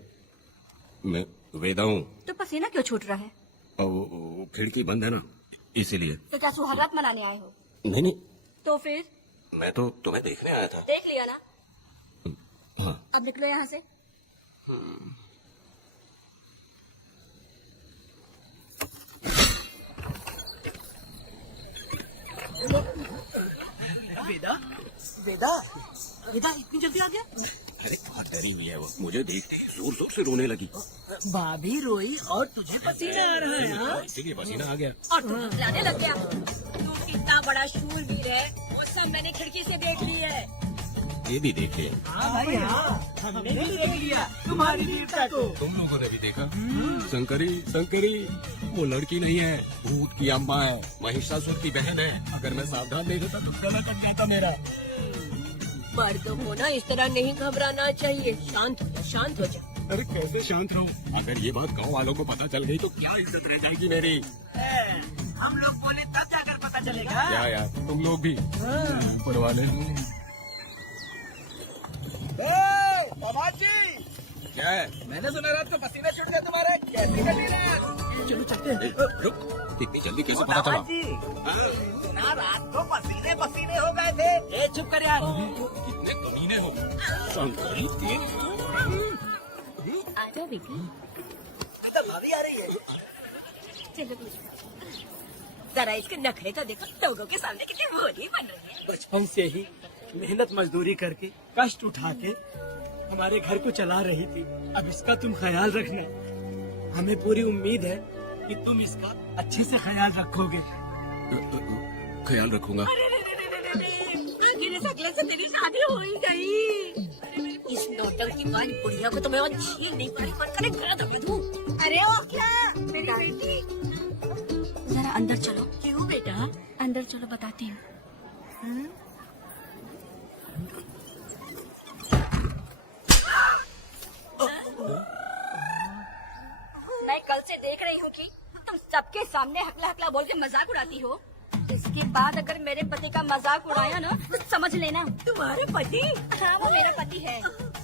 मैं वेदा हूँ। तो पसीना क्यों छूट रहा है? और वो खिड़की बंद है ना, इसीलिए। तो क्या सुहागरात मनाने आए हो? नहीं नहीं, तो फिर मैं तो तुम्हें देखने आया था। देख लिया ना, हाँ। अब निकलो यहाँ से। वेदा, वेदा, वेदा इतनी जल्दी आ गया? अरे बहुत डरी हुई है वो, मुझे देखते ही जोर जोर से रोने लगी। भाभी रोई और तुझे पसीना आ रहा है? हाँ? इसीलिए पसीना आ गया। और तुम लाने लग गया। तू कितना बड़ा शूरवीर है, वो सब मैंने खिड़की से देख ली है। ये भी देखे। हाँ भाई हाँ, हमने भी देख लिया तुम्हारी वीरता को। तुम लोगों ने भी देखा? शंकरी, शंकरी, वो लड़की नहीं है, भूत की अम्मा है, महिषासुर की बहन है। अगर मैं सावधान नहीं रहता तो गला कट जाता मेरा। मर्दों को ना इस तरह नहीं घबराना चाहिए, शांत हो जा, शांत हो जा। अरे कैसे शांत रहूं? अगर ये बात गांव वालों को पता चल गई तो क्या इज्जत रह जाएगी मेरी? हम लोग बोले तब जाकर पता चलेगा। क्या यार, तुम लोग भी ऊपर वाले। जी, क्या है? मैंने सुना रात को पसीने छूट गए तुम्हारे, कैसी कटी रात? चलो चलते हैं। रुक, इतनी जल्दी कैसे पता चला? सुना रात को पसीने पसीने हो गए थे। ए चुप कर यार। कितने कमीने हो शंकरी के। आ जाओ बेटी, भाभी आ रही है। चलो जरा इसके नखरे तो देखो, लोगों के सामने कितनी भोली बन रही है। बचपन से ही मेहनत मजदूरी करके कष्ट उठा के हमारे घर को चला रही थी। अब इसका तुम ख्याल रखना, हमें पूरी उम्मीद है कि तुम इसका अच्छे से ख्याल रखोगे। ख्याल रखूंगा। मेरे सकले से तेरी शादी हो ही गई। इस नौटंकीबाज बुढ़िया को तो मैं और झील नहीं पाई, मन करे गला दबा दूं। अरे ओ क्या मेरी बेटी, जरा अंदर चलो। क्यों बेटा? अंदर चलो, बताती हूँ। मैं कल से देख रही हूँ कि तुम सबके सामने हकला हकला बोल के मजाक उड़ाती हो। इसके बाद अगर मेरे पति का मजाक उड़ाया ना तो समझ लेना। तुम्हारे पति? हाँ, वो मेरा पति है।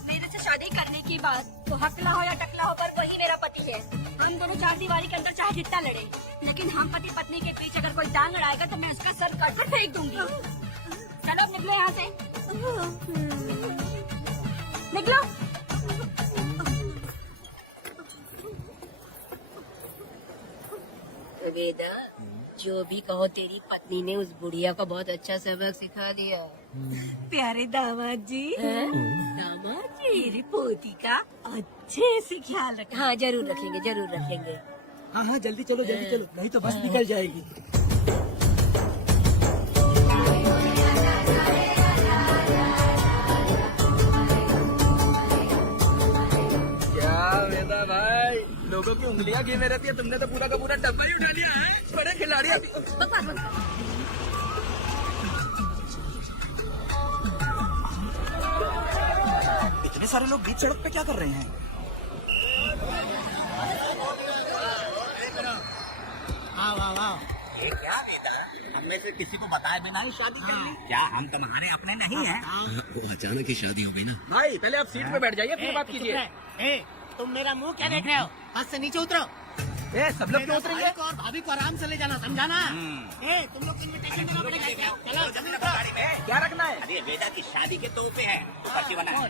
मेरे से शादी करने की बात तो हकला हो या टकला हो, पर वही मेरा पति है। हम दोनों चार दीवारी के अंदर चाहे जितना लड़े, लेकिन हम पति पत्नी के बीच अगर कोई टांग अड़ाएगा तो मैं उसका सर काट कर फेंक दूंगी। चलो अब निकलो यहाँ से, निकलो। वेदा, जो भी कहो, तेरी पत्नी ने उस बुढ़िया को बहुत अच्छा सबक सिखा दिया। प्यारे दामाद जी, दामाद जी, मेरी पोती का अच्छे से ख्याल रखें। हाँ जरूर रखेंगे, जरूर रखेंगे। हाँ हाँ जल्दी चलो, जल्दी चलो, नहीं तो बस निकल जाएगी। क्या वेदा भाई, लोगों की उंगलियां घी में रहती है, तुमने तो पूरा का पूरा डब्बा ही उठा लिया है। बड़े खिलाड़ी अभी। इतने सारे लोग बीच सड़क पे क्या कर रहे हैं? ये क्या बेटा, हम में से किसी को बताए बिना ही शादी कर ली? क्या हम तुम्हारे अपने नहीं हैं? वो अचानक ही शादी हो गई ना। भाई पहले आप सीट पे बैठ जाइए फिर बात कीजिए। तुम मेरा मुंह क्या देख रहे हो? हाथ से नीचे उतरो। सब लोग क्यों उतरेंगे? भाई को और भाभी को आराम से ले जाना, समझाना? तुम लोग को इन्विटेशन देना पड़ेगा क्या? चलो जल्दी उतरो। क्या रखना है? अरे बेटा की शादी के तोहफे हैं, तो पर्ची बना है।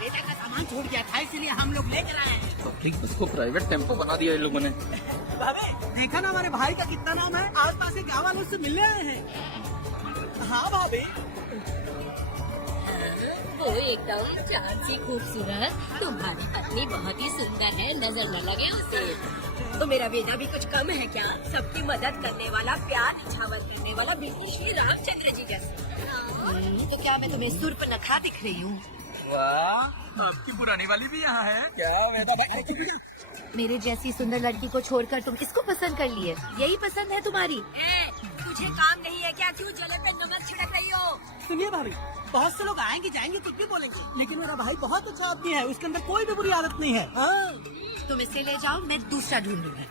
बेटा का सामान छूट गया था, इसीलिए हम लोग लेकर आए हैं। उसको प्राइवेट टेम्पो बना दिया इन लोगों ने। देखा ना हमारे भाई का कितना नाम है, आस पास के गाँव वालों से मिलने आए हैं। हाँ भाभी, वो एकदम चांद सी खूबसूरत, तुम्हारी पत्नी बहुत ही सुंदर है, नजर न लगे उसे। तो मेरा बेटा भी कुछ कम है क्या? सबकी मदद करने वाला, प्यार निछावर करने वाला, बिल्कुल श्री रामचंद्र जी जैसे। तो क्या मैं तुम्हें सूर्पनखा दिख रही हूँ? वाह, आपकी पुरानी वाली भी यहाँ है क्या? बेटा भाई मेरे जैसी सुंदर लड़की को छोड़कर तुम किसको पसंद कर लिए? यही पसंद है तुम्हारी? तुझे काम नहीं है क्या? क्यों जलन तक नमक छिड़क रही हो? सुनिए भाभी, बहुत से लोग आएंगे जाएंगे कुछ भी बोलेंगे, लेकिन मेरा भाई बहुत अच्छा आदमी है, उसके अंदर कोई भी बुरी आदत नहीं है। तुम इसे ले जाओ, मैं दूसरा ढूंढूंगी।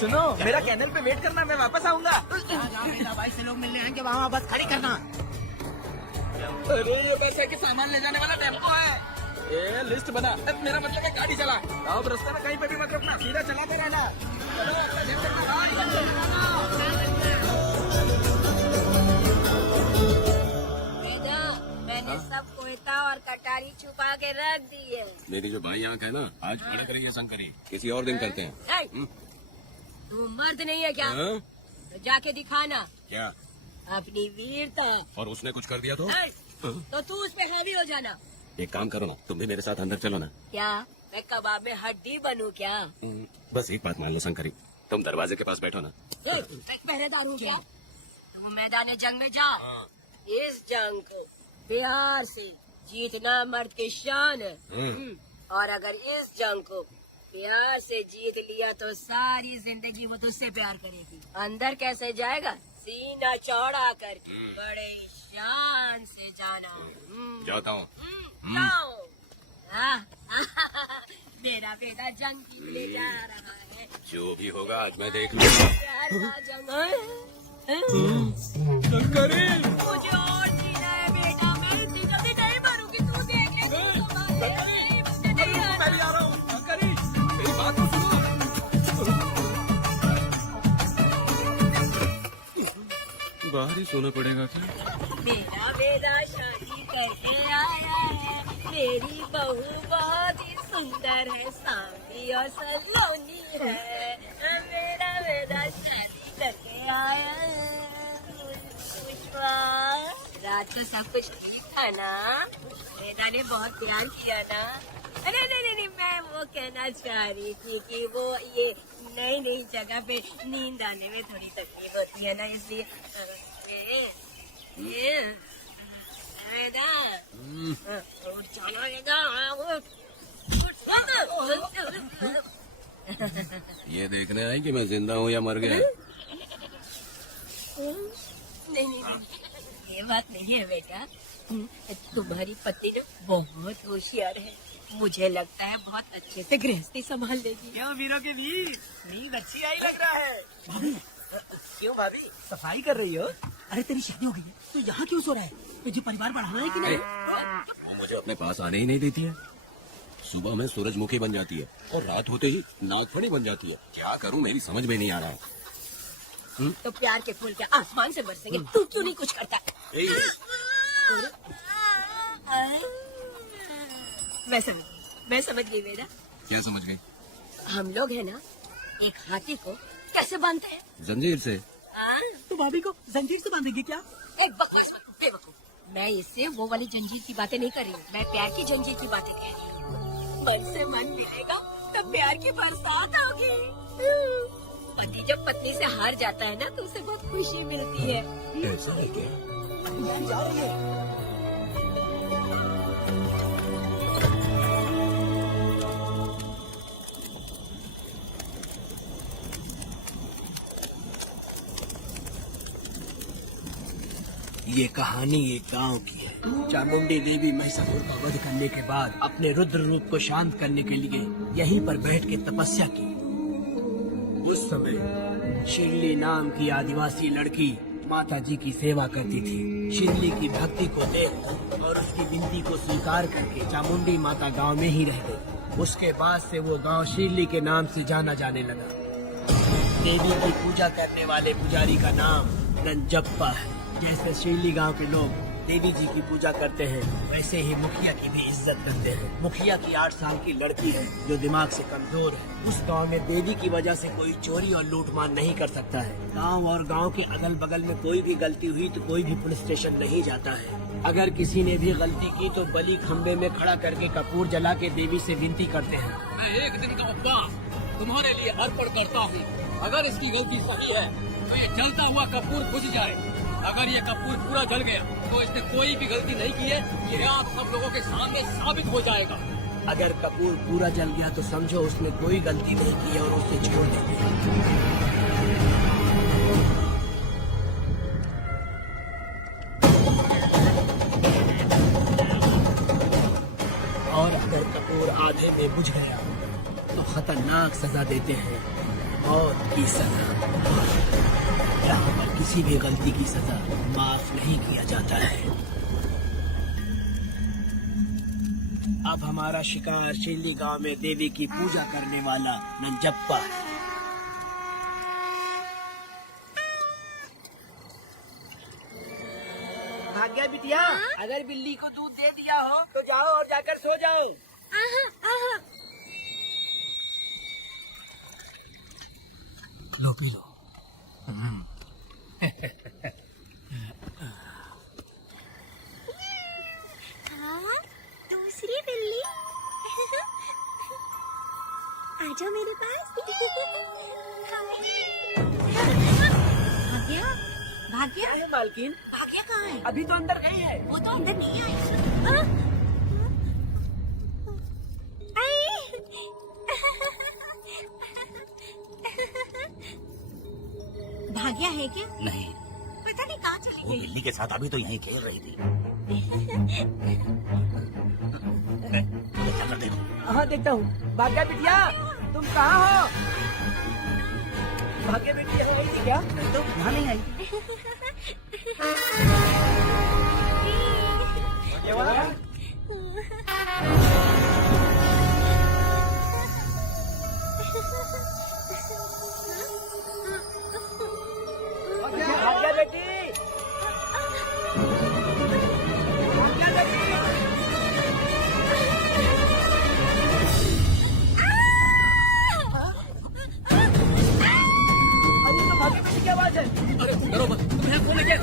सुनो, मेरा कैनल पे वेट करना, मैं वापस आऊंगा। मेरा भाई से लोग मिलने आएंगे, वहाँ बस खड़ी करना। अरे ये बस है कि सामान ले जाने वाला टेम्पो है। ये लिस्ट बना, अब मेरा मतलब है गाड़ी चला। अब रास्ते में कहीं पे भी मत रुकना, सीधा चलाते रहना। मैंने सब कोयता और कटारी छुपा के रख दी है। मेरी जो भाई आंख है ना, आज खड़ा करेंगे शंकरी, किसी और दिन करते हैं। तू मर्द नहीं है क्या? हाँ? तो जाके दिखाना क्या? अपनी वीरता। और उसने कुछ कर दिया तो? तो तू उस पे हावी हो जाना। एक काम करो ना, तुम भी मेरे साथ अंदर चलो ना। क्या मैं कबाब में हड्डी बनूं क्या? बस एक बात मान लो शंकरी, तुम दरवाजे के पास बैठो ना। मैं पहरेदार हूँ क्या? तुम मैदान जंग में जाओ। इस जंग को प्यार से जीतना मर्द की शान है। और अगर इस जंग को प्यार से जीत लिया तो सारी जिंदगी वो तुझसे प्यार करेगी। अंदर कैसे जाएगा? सीना चौड़ा करके बड़े शान से जाना। जाता हूँ। जाओ। मेरा बेटा जंग के लिए जा रहा है। जो भी होगा आज मैं देख लूंगा। प्यार का जंग है। मुझे और जीना है बेटा, मैं इतनी जल्दी नहीं मरूंगी, तू देख ले। मुझे नहीं आना। बाहर ही सोना पड़ेगा क्या? मेरा बेटा शादी करके आया है, मेरी बहू बहुत ही सुंदर है, सांवली और सलोनी है। मेरा बेटा शादी करके आया है। पुष्पा, रात को सब कुछ ठीक था ना? बेटा ने बहुत प्यार किया ना? अरे नहीं, मैं वो कहना चाह रही थी कि वो ये नई जगह पे नींद आने में थोड़ी तकलीफ होती है ना, इसलिए ये देखने आई कि मैं जिंदा हूँ या मर गया? नहीं, ये बात नहीं है बेटा। तुम्हारी पत्नी ना बहुत होशियार है, मुझे लगता है बहुत अच्छे से गृहस्थी संभाल लेगी। क्यों वीरों के वीर, नींद अच्छी आई लग रहा है। क्यों भाभी, सफाई कर रही हो? अरे तेरी शादी हो गई है तो यहाँ क्यों सो रहा है? तुझे परिवार बढ़ाना है कि नहीं? वो मुझे अपने पास आने ही नहीं देती है। सुबह में सूरजमुखी बन जाती है और रात होते ही नागफनी बन जाती है। क्या करूँ मेरी समझ में नहीं आ रहा। तो प्यार के फूल क्या आसमान से बरसेंगे? तू क्यों नहीं कुछ करता? मैं समझ गई बेटा। क्या समझ गई? हम लोग है ना, एक हाथी को कैसे बांधते हैं? जंजीर से। तो भाभी को जंजीर से बांधेगी क्या? एक बकवास मत, बेवकूफ। मैं इससे वो वाली जंजीर की बातें नहीं कर रही हूँ, मैं प्यार की जंजीर की बातें कह रही हूँ। मन से मन मिलेगा तब प्यार की बरसात होगी। पति जब पत्नी से हार जाता है ना तो उसे बहुत खुशी मिलती है। ऐसा है क्या? जा रही है। ये कहानी एक गांव की है। चामुंडी देवी महिषासुर का वध करने के बाद अपने रुद्र रूप को शांत करने के लिए यहीं पर बैठ के तपस्या की। उस समय शिरली नाम की आदिवासी लड़की माता जी की सेवा करती थी। शिरली की भक्ति को देख और उसकी विनती को स्वीकार करके चामुंडी माता गांव में ही रह गई। उसके बाद से वो गांव शिरली के नाम से जाना जाने लगा। देवी की पूजा करने वाले पुजारी का नाम नंजप्पा है। जैसे शिरली गांव के लोग देवी जी की पूजा करते हैं, वैसे ही मुखिया की भी इज्जत करते हैं। मुखिया की 8 साल की लड़की है जो दिमाग से कमजोर है। उस गांव में देवी की वजह से कोई चोरी और लूटमार नहीं कर सकता है। गांव और गांव के अगल बगल में कोई भी गलती हुई तो कोई भी पुलिस स्टेशन नहीं जाता है। अगर किसी ने भी गलती की तो बलि खम्बे में खड़ा करके कपूर जला के देवी से विनती करते हैं। मैं एक दिन का उपवास तुम्हारे लिए अर्पण करता हूँ। अगर इसकी गलती सही है तो ये जलता हुआ कपूर बुझ जाए। अगर ये कपूर पूरा जल गया तो इसने कोई भी गलती नहीं की है, ये आप सब लोगों के सामने साबित हो जाएगा। अगर कपूर पूरा जल गया तो समझो उसने कोई गलती नहीं की और उसे छोड़ देंगे। और अगर कपूर आधे में बुझ गया तो खतरनाक सजा देते हैं, मौत की सजा। यहाँ पर किसी भी गलती की सजा माफ नहीं किया जाता है। अब हमारा शिकार शिरली गांव में देवी की पूजा करने वाला नंजप्पा है। भाग्या बिटिया, अगर बिल्ली को दूध दे दिया हो तो जाओ और जाकर सो जाओ। लो पी लो। दूसरी बिल्ली आजा मेरे पास। भाग्या, भाग्या, मालकिन भाग्या कहाँ है? अभी तो अंदर गई है। वो तो अंदर नहीं आई। भाग्या है क्या? नहीं, पता नहीं कहाँ चली वो गई। बिल्ली के साथ अभी तो यहीं खेल रही थी। देखा कर देखो। हाँ देखता हूँ। भाग्या बिटिया, तुम कहाँ हो? भाग्या बिटिया हो गई थी क्या? तो वहाँ नहीं आई। भाग्या बेटी, भाग्या बेटी की आवाज है। अरे डरो मत, तुम यहाँ खोले क्या?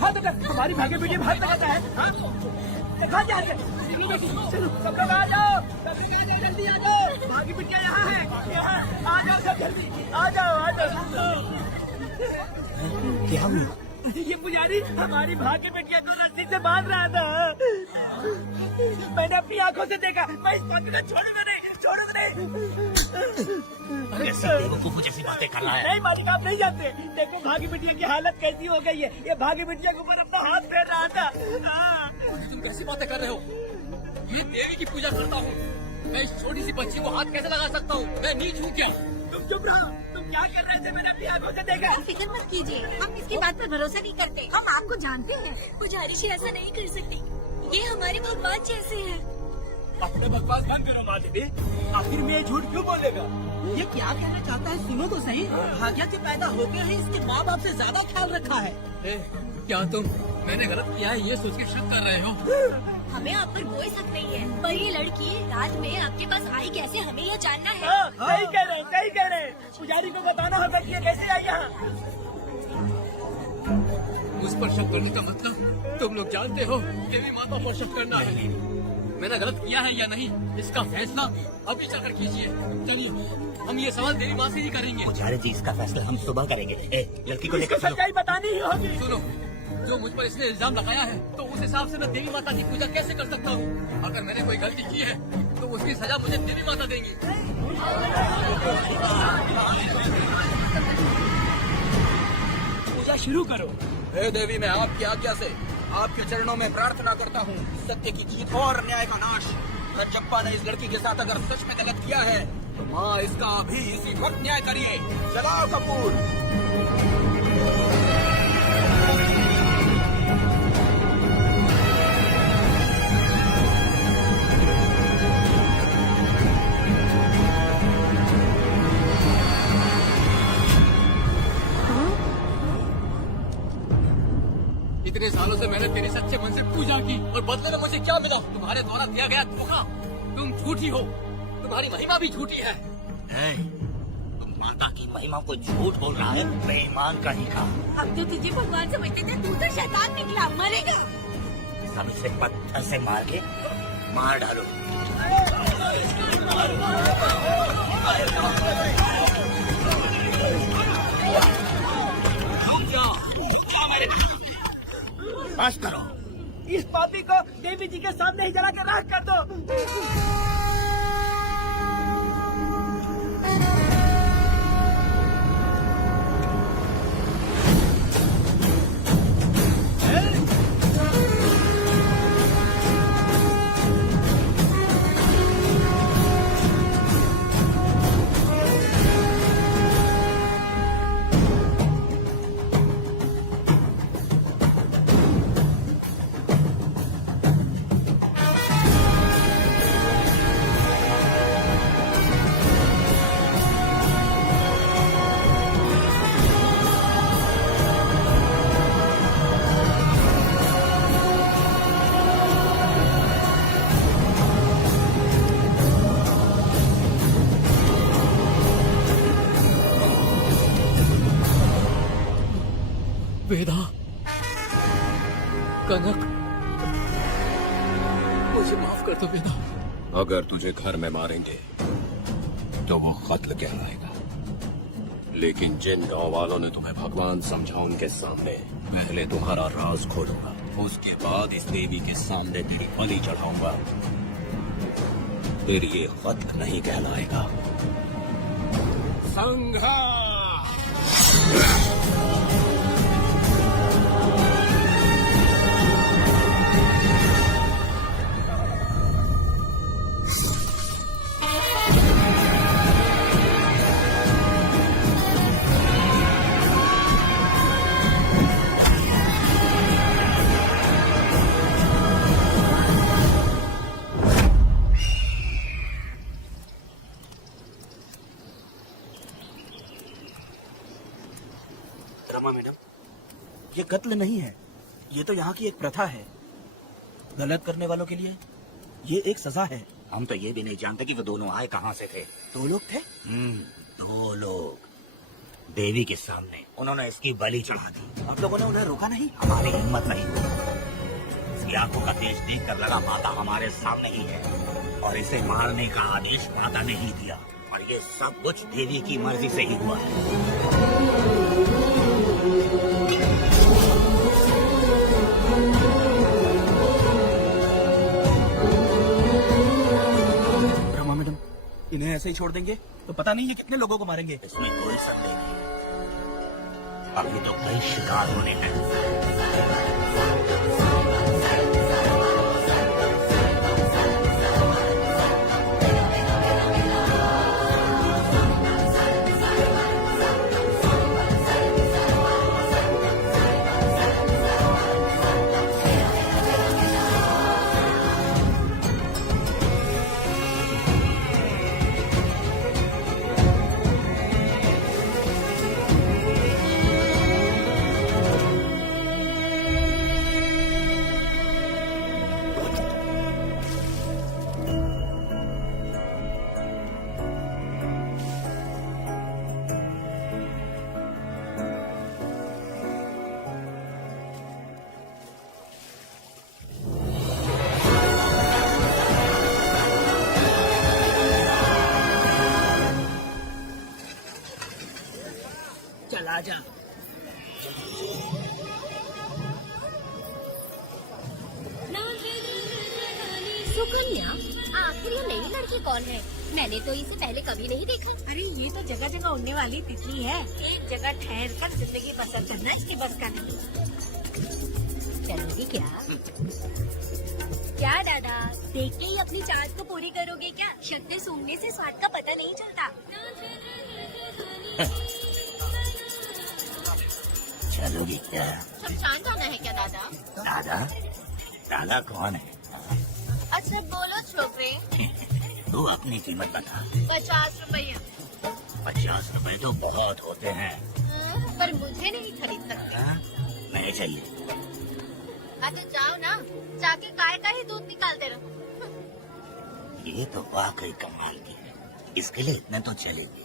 हाथ कर, तुम्हारी भाग्य बेटी हाथ लगाता है। कहाँ जा रहे? चलो सब लोग आ जाओ, जल्दी आ जाओ। भाग्य बेटिया यहाँ है, आ जाओ सब जल्दी, आ जाओ आ जाओ। क्या हुआ? ये पुजारी हमारी भाग्य बेटिया को रस्सी से बांध रहा था। मैंने अपनी आंखों से देखा। मैं इस बात को छोड़ूंगा नहीं, छोड़ूंगा नहीं। कैसी बेवकूफों जैसी बातें कर रहा है। नहीं मालिक, आप नहीं जानते। देखो भाग्य बिटिया की हालत कैसी हो गई है। ये भाग्य बिटिया के ऊपर अपना हाथ फेर रहा था। तुम कैसी बातें कर रहे हो? ये देवी की पूजा करता हूँ, मैं इस छोटी सी बच्ची को हाथ कैसे लगा सकता हूँ? मैं नीच हूँ क्या? तुम चुप रहो। तुम क्या कर रहे थे? मैंने अपनी आंखों से देखा। फिक्र मत कीजिए, हम इसकी बात पर भरोसा नहीं करते। हम आपको जानते हैं। पुजारी जी ऐसा नहीं कर सकती, ये हमारे भगवान जैसे हैं। अपने बकवास बंद करो माँ देवी। आखिर में ये झूठ क्यों बोलेगा? ये क्या कहना चाहता है? सुनो तो सही। भाग्या के पैदा होते ही इसके माँ बाप से ज्यादा ख्याल रखा है। क्या तुम मैंने गलत किया है ये सोच के शक कर रहे हो? हमें आप पर कोई शक नहीं है, पर ये लड़की रात में आपके पास आई कैसे, हमें यह जानना है। सही कह रहे हैं, सही कह रहे हैं। पुजारी को बताना होगा कि ये कैसे आई यहाँ। उस पर शक करने का मतलब तुम लोग जानते हो देवी माता पर शक करना है। मैंने गलत किया है या नहीं, इसका फैसला अभी चलकर कीजिए। चलिए हम ये सवाल देवी माँ से ही करेंगे। पुजारी जी, इसका फैसला हम सुबह करेंगे। लड़की को लेकर चलो। सच्चाई बतानी ही होगी। सुनो, जो मुझ पर इसने इल्जाम लगाया है तो उस हिसाब से मैं देवी माता की पूजा कैसे कर सकता हूँ? अगर मैंने कोई गलती की है तो उसकी सजा मुझे देवी माता देंगी। पूजा शुरू करो। हे देवी, मैं आपकी आज्ञा से आपके चरणों में प्रार्थना करता हूँ, सत्य की जीत और न्याय का नाश। रज्जप्पा ने इस लड़की के साथ अगर सच में गलत किया है तो माँ इसका अभी इसी वक्त न्याय करिए। चलाओ कपूर। इतने सालों से मैंने तेरे सच्चे मन से पूजा की और बदले में मुझे क्या मिला? तुम्हारे द्वारा दिया गया धोखा। तुम झूठी हो, तुम्हारी महिमा भी झूठी है। तुम माता की महिमा को झूठ बोल रहा है, बेईमान कहीं का। अब तो तुझे भगवान समझते थे, तू तो शैतान निकला, मरेगा। सब इसे पत्थर से मार के मार डालो। बस करो। इस पापी को देवी जी के सामने ही जला के राख कर दो। वेदा, कनक, मुझे माफ कर दो वेदा। अगर तुझे घर में मारेंगे तो वो कत्ल कहलाएगा, लेकिन जिन गांव वालों ने तुम्हें भगवान समझा उनके सामने पहले तुम्हारा राज खोलूंगा, उसके बाद इस देवी के सामने तेरी बलि चढ़ाऊंगा। फिर ये कत्ल नहीं कहलाएगा। संघर्ष। रमा मैडम, ये कत्ल नहीं है, ये तो यहाँ की एक प्रथा है। गलत करने वालों के लिए ये एक सजा है। हम तो ये भी नहीं जानते कि वो दोनों आए कहाँ से थे। 2 लोग थे। 2 लोग देवी के सामने उन्होंने इसकी बलि चढ़ा दी। आप लोगों ने उन्हें रोका नहीं? हमारी हिम्मत नहीं हुई। इसकी आंखों का तेज देख कर लगा माता हमारे सामने ही है, और इसे मारने का आदेश माता ने ही दिया, और ये सब कुछ देवी की मर्जी से ही हुआ है। रमा मैडम, इन्हें ऐसे ही छोड़ देंगे तो पता नहीं ये कितने लोगों को मारेंगे। इसमें कोई संदेह नहीं। अभी तो कई शिकार होने हैं। आजा। सुकन्या, आप आखिर ये नई लड़की कौन है? मैंने तो इसे पहले कभी नहीं देखा। अरे ये तो जगह जगह उड़ने वाली तितली है। एक जगह ठहर कर जिंदगी बसर करना इसकी बस का नहीं। चलोगी क्या? क्या दादा, देख के ही अपनी चार्ज को पूरी करोगे क्या? शक्ति सूंघने से स्वाद का पता नहीं चलता। चलोगी क्या? शमशान जाना है क्या दादा? दादा? दादा कौन है? अच्छा बोलो छोकरे। तू अपनी कीमत बता। 50 रुपया। 50 रुपए तो बहुत होते हैं। पर मुझे नहीं खरीद सकते। क्या? नहीं चाहिए। अच्छा जाओ ना, जाके गाय का ही दूध निकालते रहो। ये तो वाकई कमाल की है। इसके लिए इतने तो चलेगी।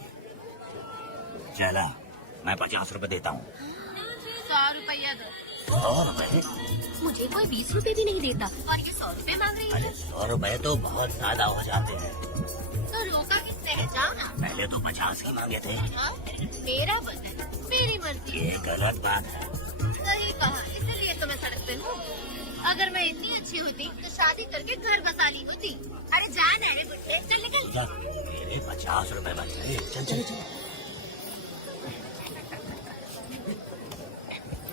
चला, मैं 50 रुपए देता हूँ। 100 रुपया दो। 100 रुपए? मुझे कोई 20 रुपए भी नहीं देता और ये 100 रुपए मांग रही है। अरे 100 रुपए तो बहुत ज्यादा हो जाते हैं। तो रोका किसने है? जाओ ना। पहले तो 50 ही मांगे थे। हाँ? मेरा बदन, मेरी मर्जी। ये गलत बात है। सही कहा, इसलिए तो मैं सड़क पे हूँ। अगर मैं इतनी अच्छी होती तो शादी करके घर बसा ली होती। अरे जान है रे बुड्ढे, चल निकल। जा, मेरे 50 रुपए बच गए। चल चल चल।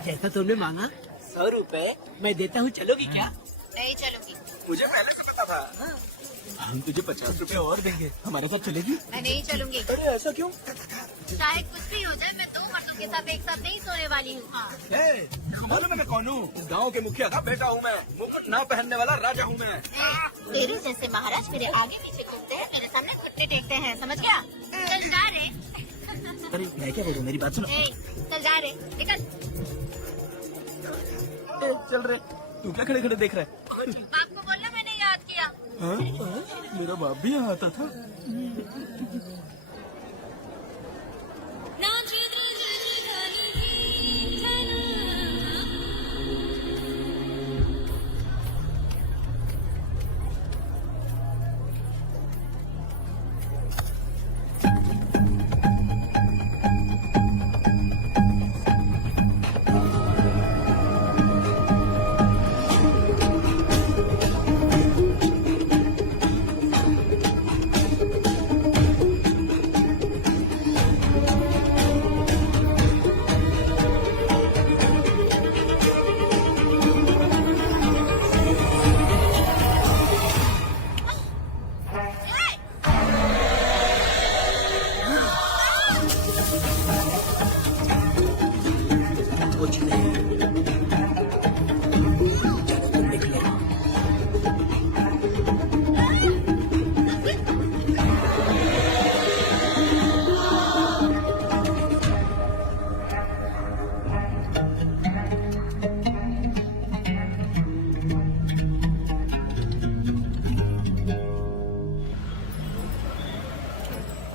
जैसा तुमने मांगा 100 रुपए मैं देता हूँ, चलोगी क्या? नहीं चलूंगी। मुझे पहले से पता था। हम तुझे 50 रुपए और देंगे, हमारे साथ चलेगी? मैं नहीं चलूंगी। अरे ऐसा क्यों? चाहे कुछ भी हो जाए, मैं 2 मर्दों के साथ एक साथ नहीं सोने वाली हूँ। हाँ। मालूम है मैं कौन हूँ? गाँव के मुखिया का बेटा हूँ मैं। मुकुट ना पहनने वाला राजा हूँ मैं। तेरे जैसे महाराज मेरे आगे पीछे घूमते हैं, मेरे सामने घुटने टेकते हैं, समझ गया? चल जा रे। अरे मैं क्या बोलूँ, मेरी बात सुनो। चल जा रे, निकल। चल रहे, तू क्या खड़े खड़े देख रहा है? आपको बोलना मैंने याद किया। हाँ? मेरा बाप भी यहाँ आता था।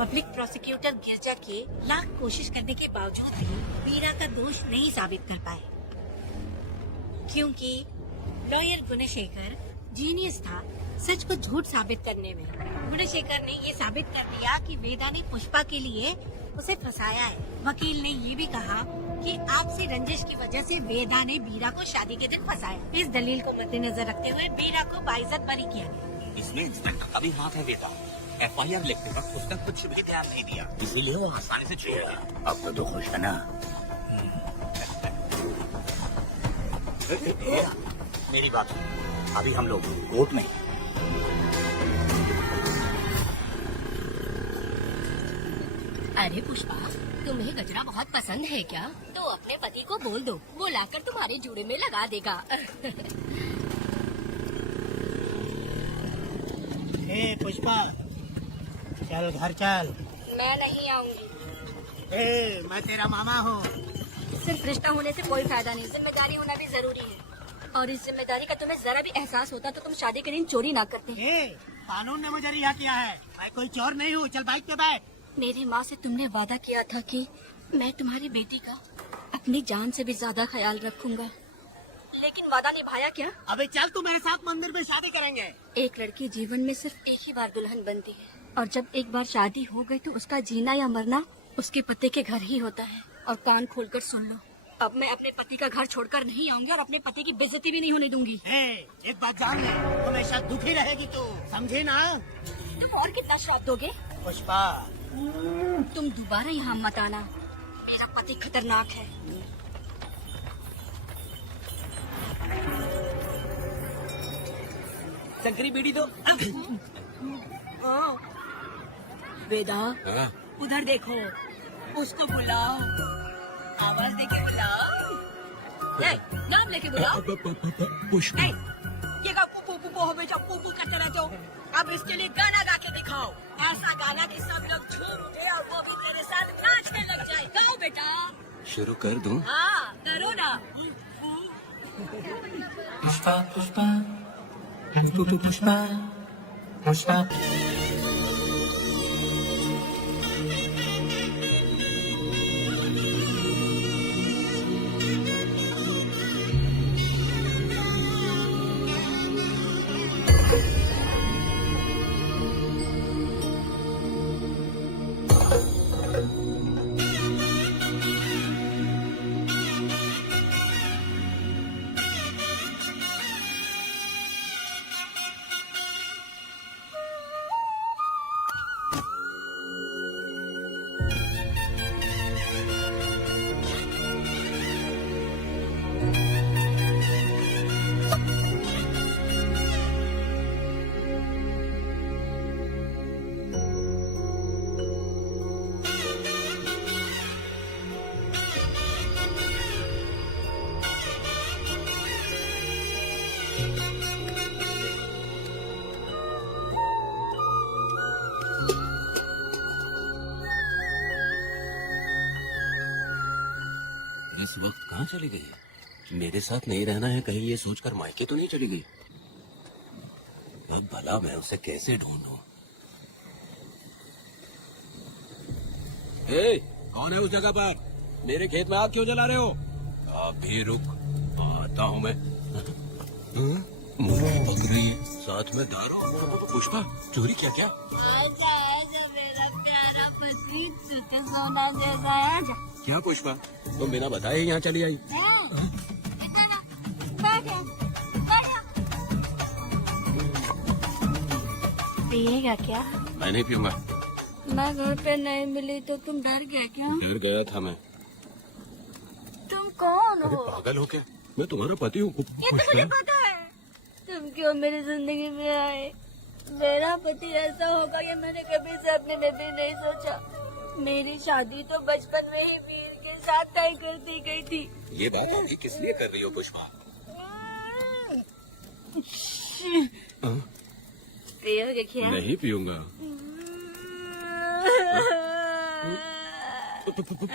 पब्लिक प्रोसिक्यूटर गिरजा के लाख कोशिश करने के बावजूद भी वीरा का दोष नहीं साबित कर पाए, क्योंकि लॉयर गुणशेखर जीनियस था सच को झूठ साबित करने में। गुणशेखर ने ये साबित कर दिया कि वेदा ने पुष्पा के लिए उसे फंसाया है। वकील ने ये भी कहा कि आपसी रंजिश की वजह से वेदा ने वीरा को शादी के दिन फंसाया। इस दलील को मद्देनजर रखते हुए वीरा को बाइज्जत बरी किया गया। इसमें इंस्पेक्टर का भी हाथ है बेटा। FIR लिखते वक्त उसका कुछ भी ध्यान नहीं दिया, इसीलिए वो आसानी से छूट गया। अब तो खुश है ना? मेरी बात सुन, अभी हम लोग कोर्ट में। अरे पुष्पा, तुम्हें गजरा बहुत पसंद है क्या? तो अपने पति को बोल दो, वो लाकर तुम्हारे जूड़े में लगा देगा। ए पुष्पा, चल घर चल। मैं नहीं आऊंगी। ए, मैं तेरा मामा हूँ। सिर्फ रिश्ता होने से कोई फायदा नहीं, जिम्मेदारी होना भी जरूरी है। और इस जिम्मेदारी का तुम्हें जरा भी एहसास होता तो तुम शादी के दिन चोरी ना करते। कानून ने मुझे रिहा किया है, मैं कोई चोर नहीं हूँ। चल बाइक पे बैठ। मेरी माँ से तुमने वादा किया था कि मैं तुम्हारी बेटी का अपनी जान से भी ज्यादा ख्याल रखूंगा, लेकिन वादा निभाया क्या? अबे चल, तू मेरे साथ मंदिर में शादी करेंगे। एक लड़की जीवन में सिर्फ एक ही बार दुल्हन बनती है, और जब एक बार शादी हो गई तो उसका जीना या मरना उसके पति के घर ही होता है। और कान खोलकर सुन लो, अब मैं अपने पति का घर छोड़कर नहीं आऊंगी और अपने पति की बेइज्जती भी नहीं होने दूंगी। एक बात जान ले, हमेशा दुखी रहेगी तू, समझी ना? तुम और कितना श्राप दोगे? पुष्पा, तुम दोबारा यहाँ मत आना, मेरा पति खतरनाक है। शंकरी बीड़ी दो। वेदा, हाँ? उधर देखो, उसको बुलाओ, आवाज देके बुलाओ। ए, नाम लेके बुलाओ। पुष्पा, ए, ये का पुपू पुपू हो बेटा, पुपू करते रहते हो। अब इसके लिए गाना गा के दिखाओ, ऐसा गाना कि सब लोग झूम उठे और वो भी तेरे साथ नाचने लग जाए। गाओ बेटा। शुरू कर दूं? हाँ, करो ना। पुष्पा पुष्पा पुष्पा पुष्पा इस वक्त कहाँ चली गई? मेरे साथ नहीं रहना है कहीं ये सोचकर मायके तो नहीं चली गई? अब भला मैं उसे कैसे ढूंढूं? कौन है उस जगह पर? मेरे खेत में आग क्यों जला रहे हो? आप भी रुक, आता हूँ मैं। मुर्गी पक रही है, साथ में दारू। पुष्पा, चोरी क्या? क्या आजा आजा मेरा प्यारा पति, तुझे सोना जैसा आजा। क्या पुष्पा, तुम बिना बताए ही यहाँ चली आई? पिएगा क्या? मैं नहीं पीऊंगा। मैं घर पे नहीं मिली तो तुम डर गए क्या? डर गया था मैं। तुम कौन अरे हो? पागल हो क्या? मैं तुम्हारा पति हूँ। ये तो मुझे पता है। तुम क्यों मेरी जिंदगी में आए? मेरा पति ऐसा होगा ये मैंने कभी सपने में भी नहीं सोचा। मेरी शादी तो बचपन में ही वीर के साथ तय कर दी गई थी। ये बात अभी किस लिए कर रही हो पुष्पा? पियोगे क्या? नहीं पीऊंगा।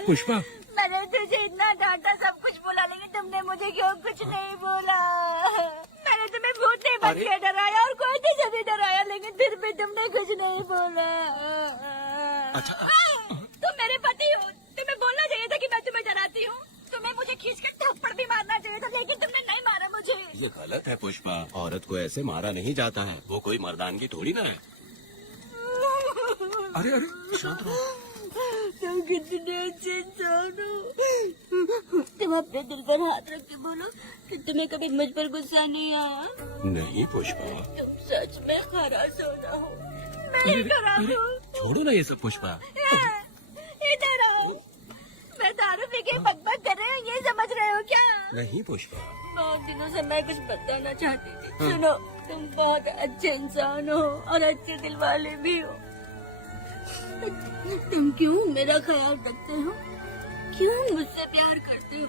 पुष्पा, मैंने तुझे इतना डांटा, सब कुछ बोला, लेकिन तुमने मुझे क्यों कुछ नहीं बोला? मैंने तुम्हें भूत नहीं बन के डराया और कोई तुझे भी डराया, लेकिन फिर भी तुमने कुछ नहीं बोला। अच्छा तुम मेरे पति हो, तुम्हें बोलना चाहिए था कि मैं तुम्हें डराती हूँ। तुम्हें मुझे खींचकर थप्पड़ भी मारना चाहिए था, लेकिन तुमने नहीं मारा मुझे। ये गलत है पुष्पा, औरत को ऐसे मारा नहीं जाता है, वो कोई मर्दानगी थोड़ी ना है। अरे अरे शांत रहो। तुम कितने अच्छे इंसान हो। तुम अपने दिल पर हाथ रख के बोलो कि तुम्हें कभी मुझ पर गुस्सा नहीं आया। नहीं पुष्पा, तुम सच में खरा सोना हो। मैं खराब हूँ। छोड़ो ना ये सब पुष्पा। इधर आओ। मैं दारू पी के बकबक कर रहे हैं, ये समझ रहे हो क्या? नहीं पुष्पा। बहुत दिनों से मैं कुछ बताना चाहती थी। सुनो, तुम बहुत अच्छे इंसान हो और अच्छे दिल वाले भी हो। तुम क्यों मेरा ख्याल रखते हो? क्यों मुझसे प्यार करते हो?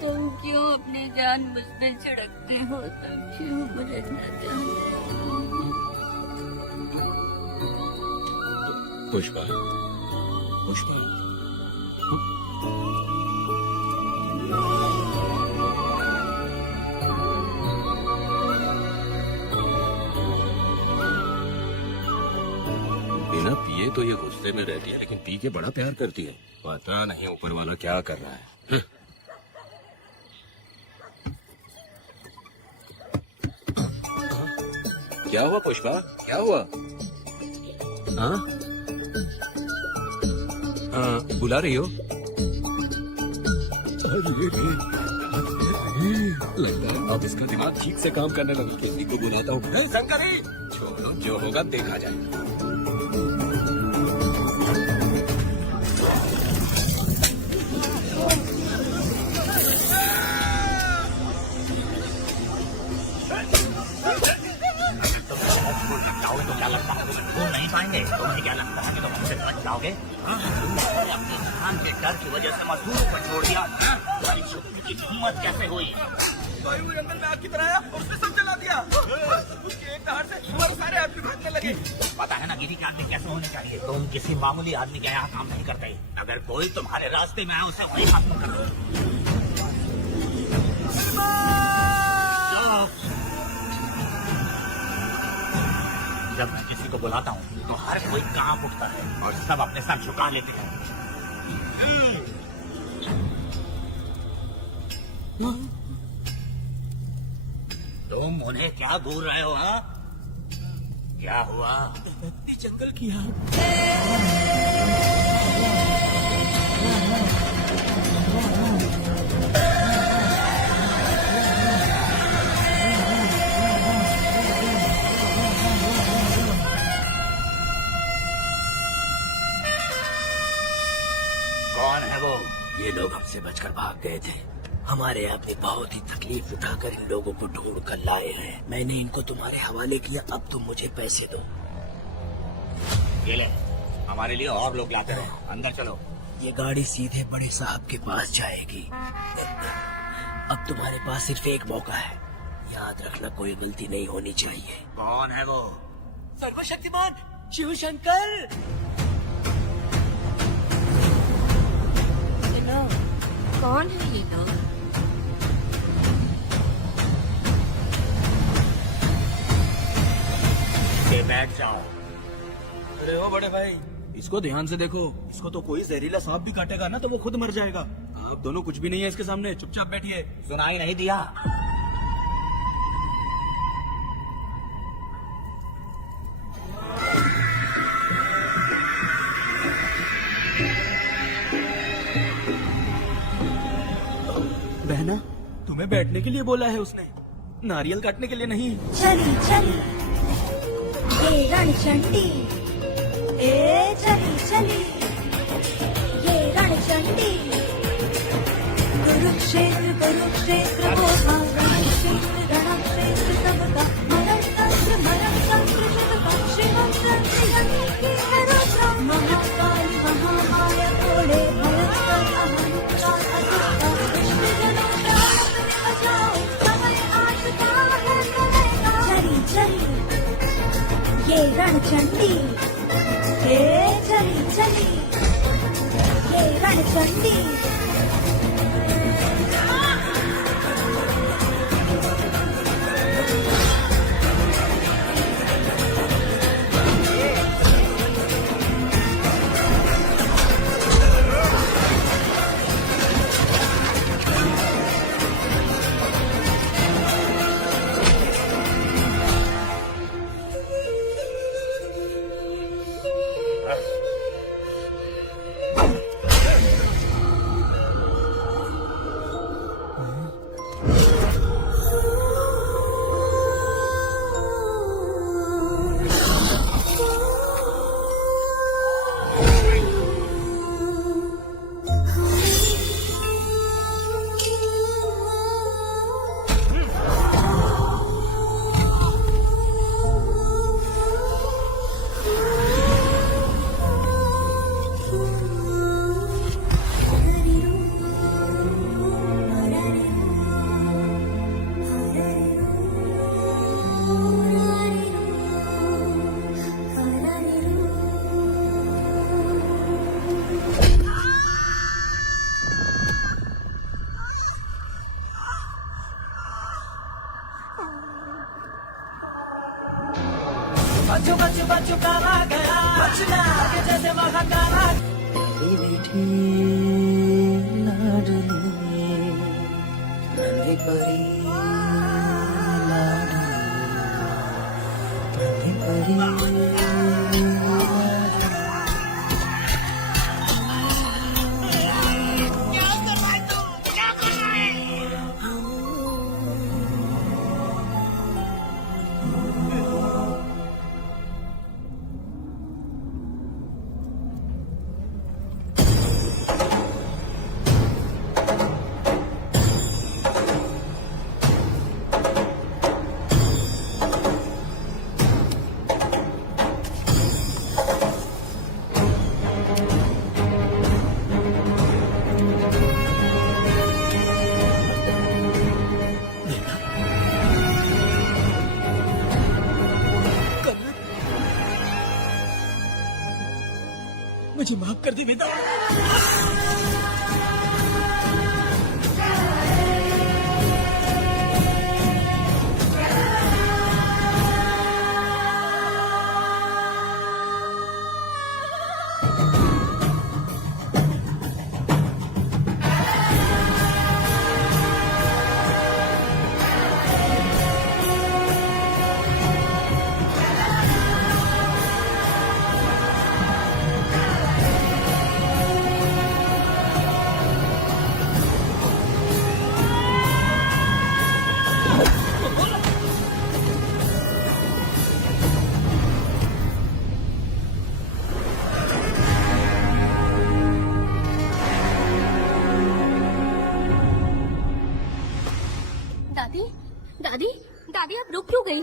तुम क्यों अपनी जान मुझ पे छिड़कते हो? तुम क्यों मुझे इतना चाहते हो? पुष्पा, पुष्पा, बिना पिए तो ये गुस्से में रहती है, लेकिन पी के बड़ा प्यार करती है। पता नहीं ऊपर वाला क्या कर रहा है। क्या हुआ पुष्पा, क्या हुआ? हाँ, बुला रही हो? लगता है अब इसका दिमाग ठीक से काम करने लगा। किसी को बुलाता हूँ। शंकरी, छोड़ो, जो होगा देखा जाएगा। तो क्या लगता है तुम नहीं पाएंगे? तुम्हें क्या लगता है कि तुम हमसे बच जाओगे? तुमने अपने जान के डर की वजह से मजदूरों को छोड़ दिया। तुम्हारी छोटी की हिम्मत कैसे हुई? जंगल में आग की तरह आया और उसने सब जला दिया। उसके एक दहाड़ से हमारे सारे आदमी भागने लगे। पता है ना गिरी के आदमी कैसे होने चाहिए? तुम किसी मामूली आदमी के यहाँ काम नहीं करते। अगर कोई तुम्हारे रास्ते में आए उसे वही खत्म कर दो। जब मैं किसी को बुलाता हूँ तो हर कोई कांप उठता है और सब अपने सर झुका लेते हैं। तुम उन्हें क्या घूर रहे हो? हाँ, क्या हुआ? जंगल की आग। कौन है वो? ये लोग हमसे बचकर भाग गए थे। हमारे आदमी बहुत ही तकलीफ उठाकर इन लोगों को ढूंढ कर लाए हैं। मैंने इनको तुम्हारे हवाले किया, अब तुम मुझे पैसे दो। ये ले, हमारे लिए और लोग लाते रहे। अंदर चलो। ये गाड़ी सीधे बड़े साहब के पास जाएगी। अब तुम्हारे पास सिर्फ एक मौका है, याद रखना कोई गलती नहीं होनी चाहिए। कौन है वो? सर्वशक्तिमान शिव शंकर। कौन है ये लोग? बैठ जाओ। अरे ओ बड़े भाई, इसको ध्यान से देखो। इसको तो कोई जहरीला सांप भी काटेगा ना तो वो खुद मर जाएगा। आप दोनों कुछ भी नहीं है इसके सामने, चुपचाप बैठिए। सुनाई नहीं दिया? बहना, तुम्हें बैठने के लिए बोला है उसने, नारियल काटने के लिए नहीं। चली चली ये रणचंडी, ए चली चली ये रणचंडी। कुरुक्षेत्र कुरुक्षेत्र वो था, रणक्षेत्र रणक्षेत्र सबका। मरणतंत्र मरणतंत्र शिवका, शिवम संतति की हरुषा। महाकाली महामाया थोड़े भयंकर अहंकार अतिका। विष्णुजनों प्राण अपने बचाओ, समय आशका है समय का। चली चली ये रणचंडी, हे चली चली ये रणचंडी। बच्चों बच्चों बच्चों कहा गया, बचना आगे जैसे वहाँ कहा। मेरी बेटी लाडली, नन्ही परी लाडली, नन्ही परी लाडली। क्या कर रहा है तू? क्या मुझे माफ कर दे वेदा। दादी दादी दादी आप रुक क्यों गई?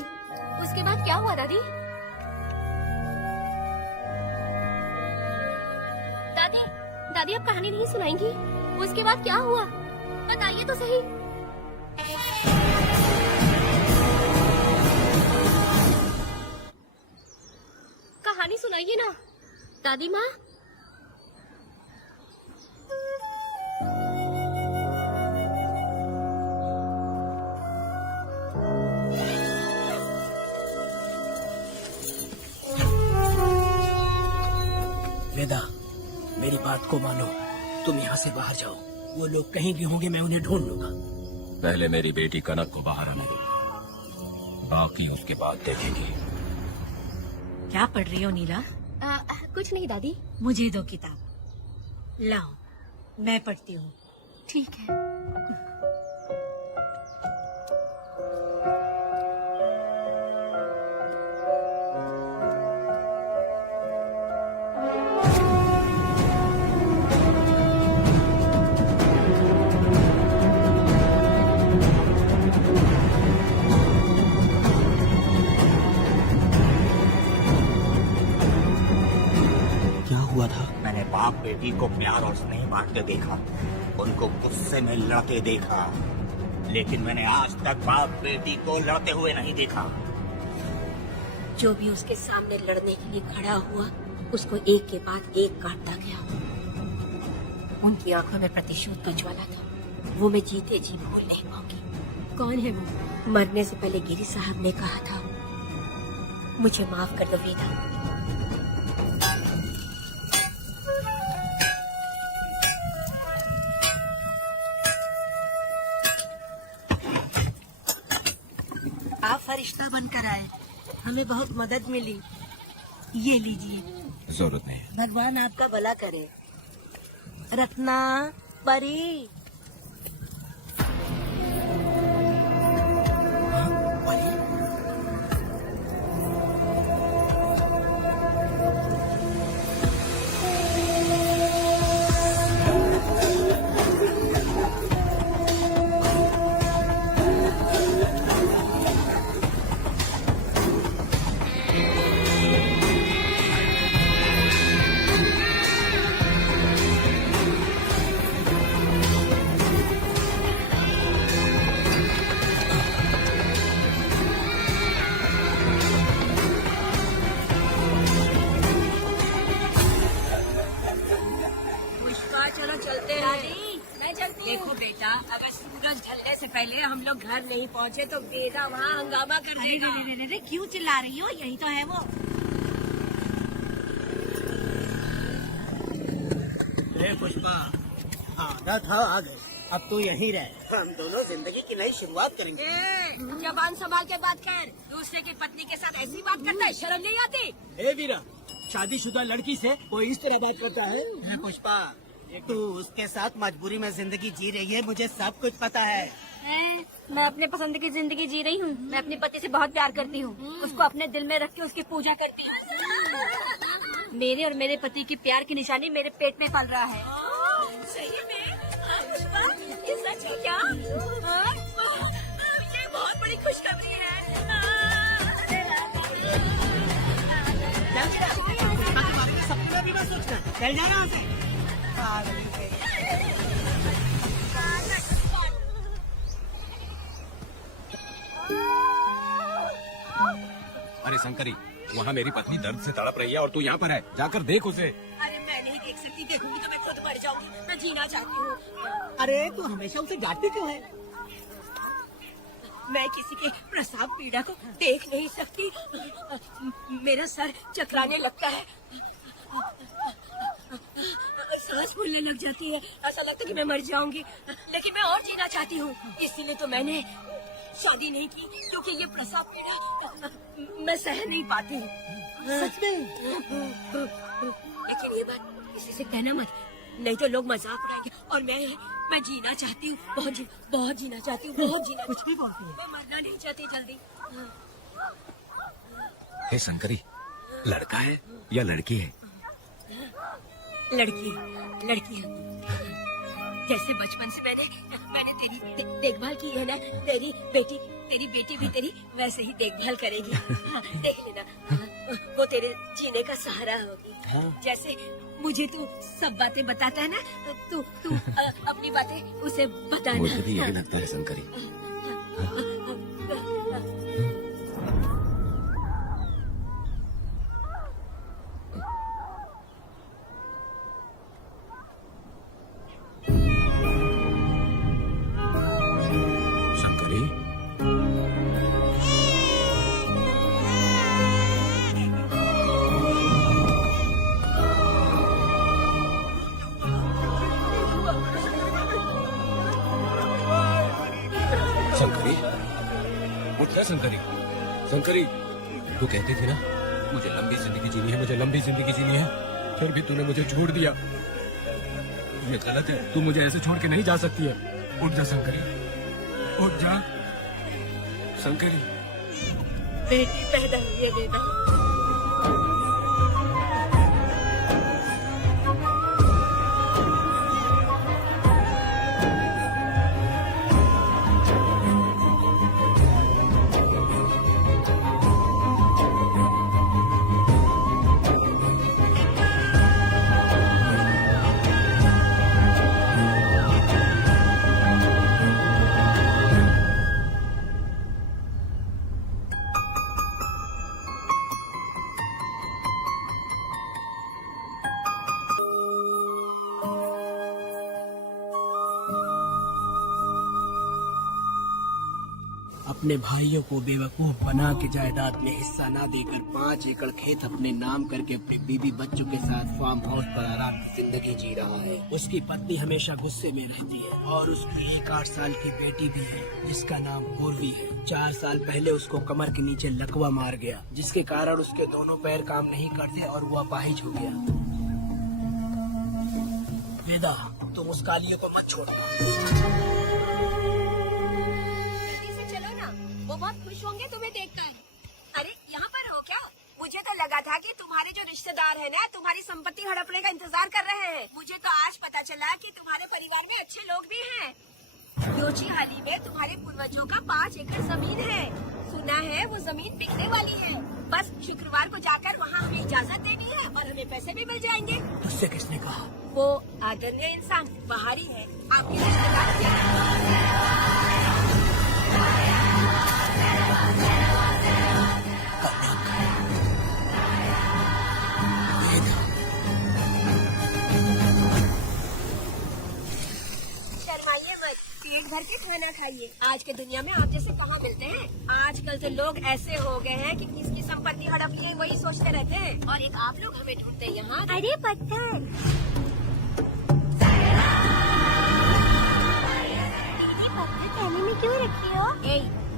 उसके बाद क्या हुआ दादी? दादी दादी आप कहानी नहीं सुनाएंगी? उसके बाद क्या हुआ बताइए तो सही। कहानी सुनाइए ना दादी माँ। वेदा, मेरी बात को मानो, तुम यहाँ से बाहर जाओ। वो लोग कहीं भी होंगे, मैं उन्हें ढूंढ लूंगा। पहले मेरी बेटी कनक को बाहर आने दो, बाकी उसके बाद देखेंगे। क्या पढ़ रही हो नीला? कुछ नहीं दादी। मुझे दो किताब। लाओ, मैं पढ़ती हूँ। ठीक है। हुआ था? मैंने बाप बेटी को प्यार और स्नेह बांटते देखा, उनको गुस्से में लड़ते देखा, लेकिन मैंने आज तक बाप बेटी को लड़ते हुए नहीं देखा। जो भी उसके सामने लड़ने के लिए खड़ा हुआ, उसको एक के बाद एक काटता गया। उनकी आंखों में प्रतिशोध का ज्वाला था, वो मैं जीते जी भूल नहीं पाऊंगी। कौन है वो? मरने से पहले गिरी साहब ने कहा था, मुझे माफ कर दो वेदा। आप फरिश्ता बनकर आए, हमें बहुत मदद मिली। ये लीजिए। जरूरत नहीं। भगवान आपका भला करे। रत्ना, परी। देखो बेटा, अगर सूरज ढलने से पहले हम लोग घर नहीं पहुँचे तो वेदा वहाँ हंगामा कर देगा। अरे क्यों चिल्ला रही हो? यही तो है वो। पुष्पा, आधा था आ गए, अब तो यहीं रहे। हम दोनों जिंदगी की नई शुरुआत करेंगे। जबान संभाल के बात कर। दूसरे की पत्नी के साथ ऐसी बात करता है, शर्म नहीं आती? हे वीरा, शादीशुदा लड़की से कोई इस तरह बात करता है? पुष्पा, तू उसके साथ मजबूरी में जिंदगी जी रही है, मुझे सब कुछ पता है। मैं अपने पसंद की जिंदगी जी रही हूँ। मैं अपने पति से बहुत प्यार करती हूँ, उसको अपने दिल में रख के उसकी पूजा करती हूँ। मेरे और मेरे पति की प्यार की निशानी मेरे पेट में पल रहा है। सही में? पुष्पा, ये सच है क्या? ये बहुत बड़ी खुशखबरी है। सपना भी मत सोचना, चल जा यहाँ से। अरे शंकरी, वहाँ मेरी पत्नी दर्द से तड़प रही है और तू यहाँ पर है, जाकर देख उसे। अरे मैं नहीं उसकी देखूंगी तो मैं खुद मर जाऊंगी। मैं जीना चाहती हूँ। अरे तू हमेशा उसे डांटती क्यों है? मैं किसी के प्रसाव पीड़ा को देख नहीं सकती। मेरा सर चकराने लगता है, सांस फूलने लग जाती है, ऐसा लगता है कि मैं मर जाऊंगी। लेकिन मैं और जीना चाहती हूँ, इसीलिए तो मैंने शादी नहीं की, क्योंकि ये प्रसाव पीड़ा मैं सह नहीं पाती। सच में? लेकिन ये बात किसी से कहना मत, नहीं तो लोग मजाक उड़ाएंगे। और मैं जीना चाहती हूँ, बहुत जीना चाहती हूँ, बहुत जीना। कुछ भी बोलती है। मैं मरना नहीं चाहती जल्दी। हे शंकरी, लड़का है या लड़की है? लड़की है। जैसे बचपन से मैंने तेरी देखभाल की है ना, तेरी बेटी भी तेरी वैसे ही देखभाल करेगी। देख लेना, वो तेरे जीने का सहारा होगी। जैसे मुझे तू सब बातें बताता है ना, तू अपनी बातें उसे बताना। मुझे भी यही लगता है शंकरी। शंकरी, शंकरी, उठ जा शंकरी। शंकरी, तू कहती थी ना मुझे लंबी जिंदगी जीनी है, मुझे लंबी जिंदगी जीनी है, फिर भी तूने मुझे छोड़ दिया। ये गलत है, तू मुझे ऐसे छोड़ के नहीं जा सकती है। उठ जा शंकरी, उठ जा शंकरी। बेटी पैदा हुई है बेटा। अपने भाइयों को बेवकूफ बना के जायदाद में हिस्सा ना देकर 5 एकड़ खेत अपने नाम करके अपनी बीवी बच्चों के साथ फार्म हाउस पर आराम से जिंदगी जी रहा है। उसकी पत्नी हमेशा गुस्से में रहती है और उसकी एक 8 साल की बेटी भी है जिसका नाम पूर्वी है। 4 साल पहले उसको कमर के नीचे लकवा मार गया, जिसके कारण उसके दोनों पैर काम नहीं करते और वो अपाहिज हो गया। वेदा, तुम उस कालियों को मत छोड़ना। वो बहुत खुश होंगे तुम्हें देखकर। अरे यहाँ पर हो क्या? मुझे तो लगा था कि तुम्हारे जो रिश्तेदार हैं ना, तुम्हारी संपत्ति हड़पने का इंतजार कर रहे हैं। मुझे तो आज पता चला कि तुम्हारे परिवार में अच्छे लोग भी हैं। योची हाली में तुम्हारे पूर्वजों का 5 एकड़ जमीन है। सुना है वो जमीन बिकने वाली है। बस शुक्रवार को जाकर वहाँ हमें इजाजत देनी है और हमें पैसे भी मिल जाएंगे। उससे किसने कहा? वो आदरणीय इंसान बाहरी है, आपके रिश्तेदार। पेट भर के खाना खाइए। आज के दुनिया में आप जैसे कहाँ मिलते हैं। आजकल तो लोग ऐसे हो गए हैं कि किसकी संपत्ति हड़प लिए वही सोचते रहते हैं। और एक आप लोग हमें ढूंढते हैं यहाँ। अरे पत्थर, पत्थर कहने में क्यों रखी हो?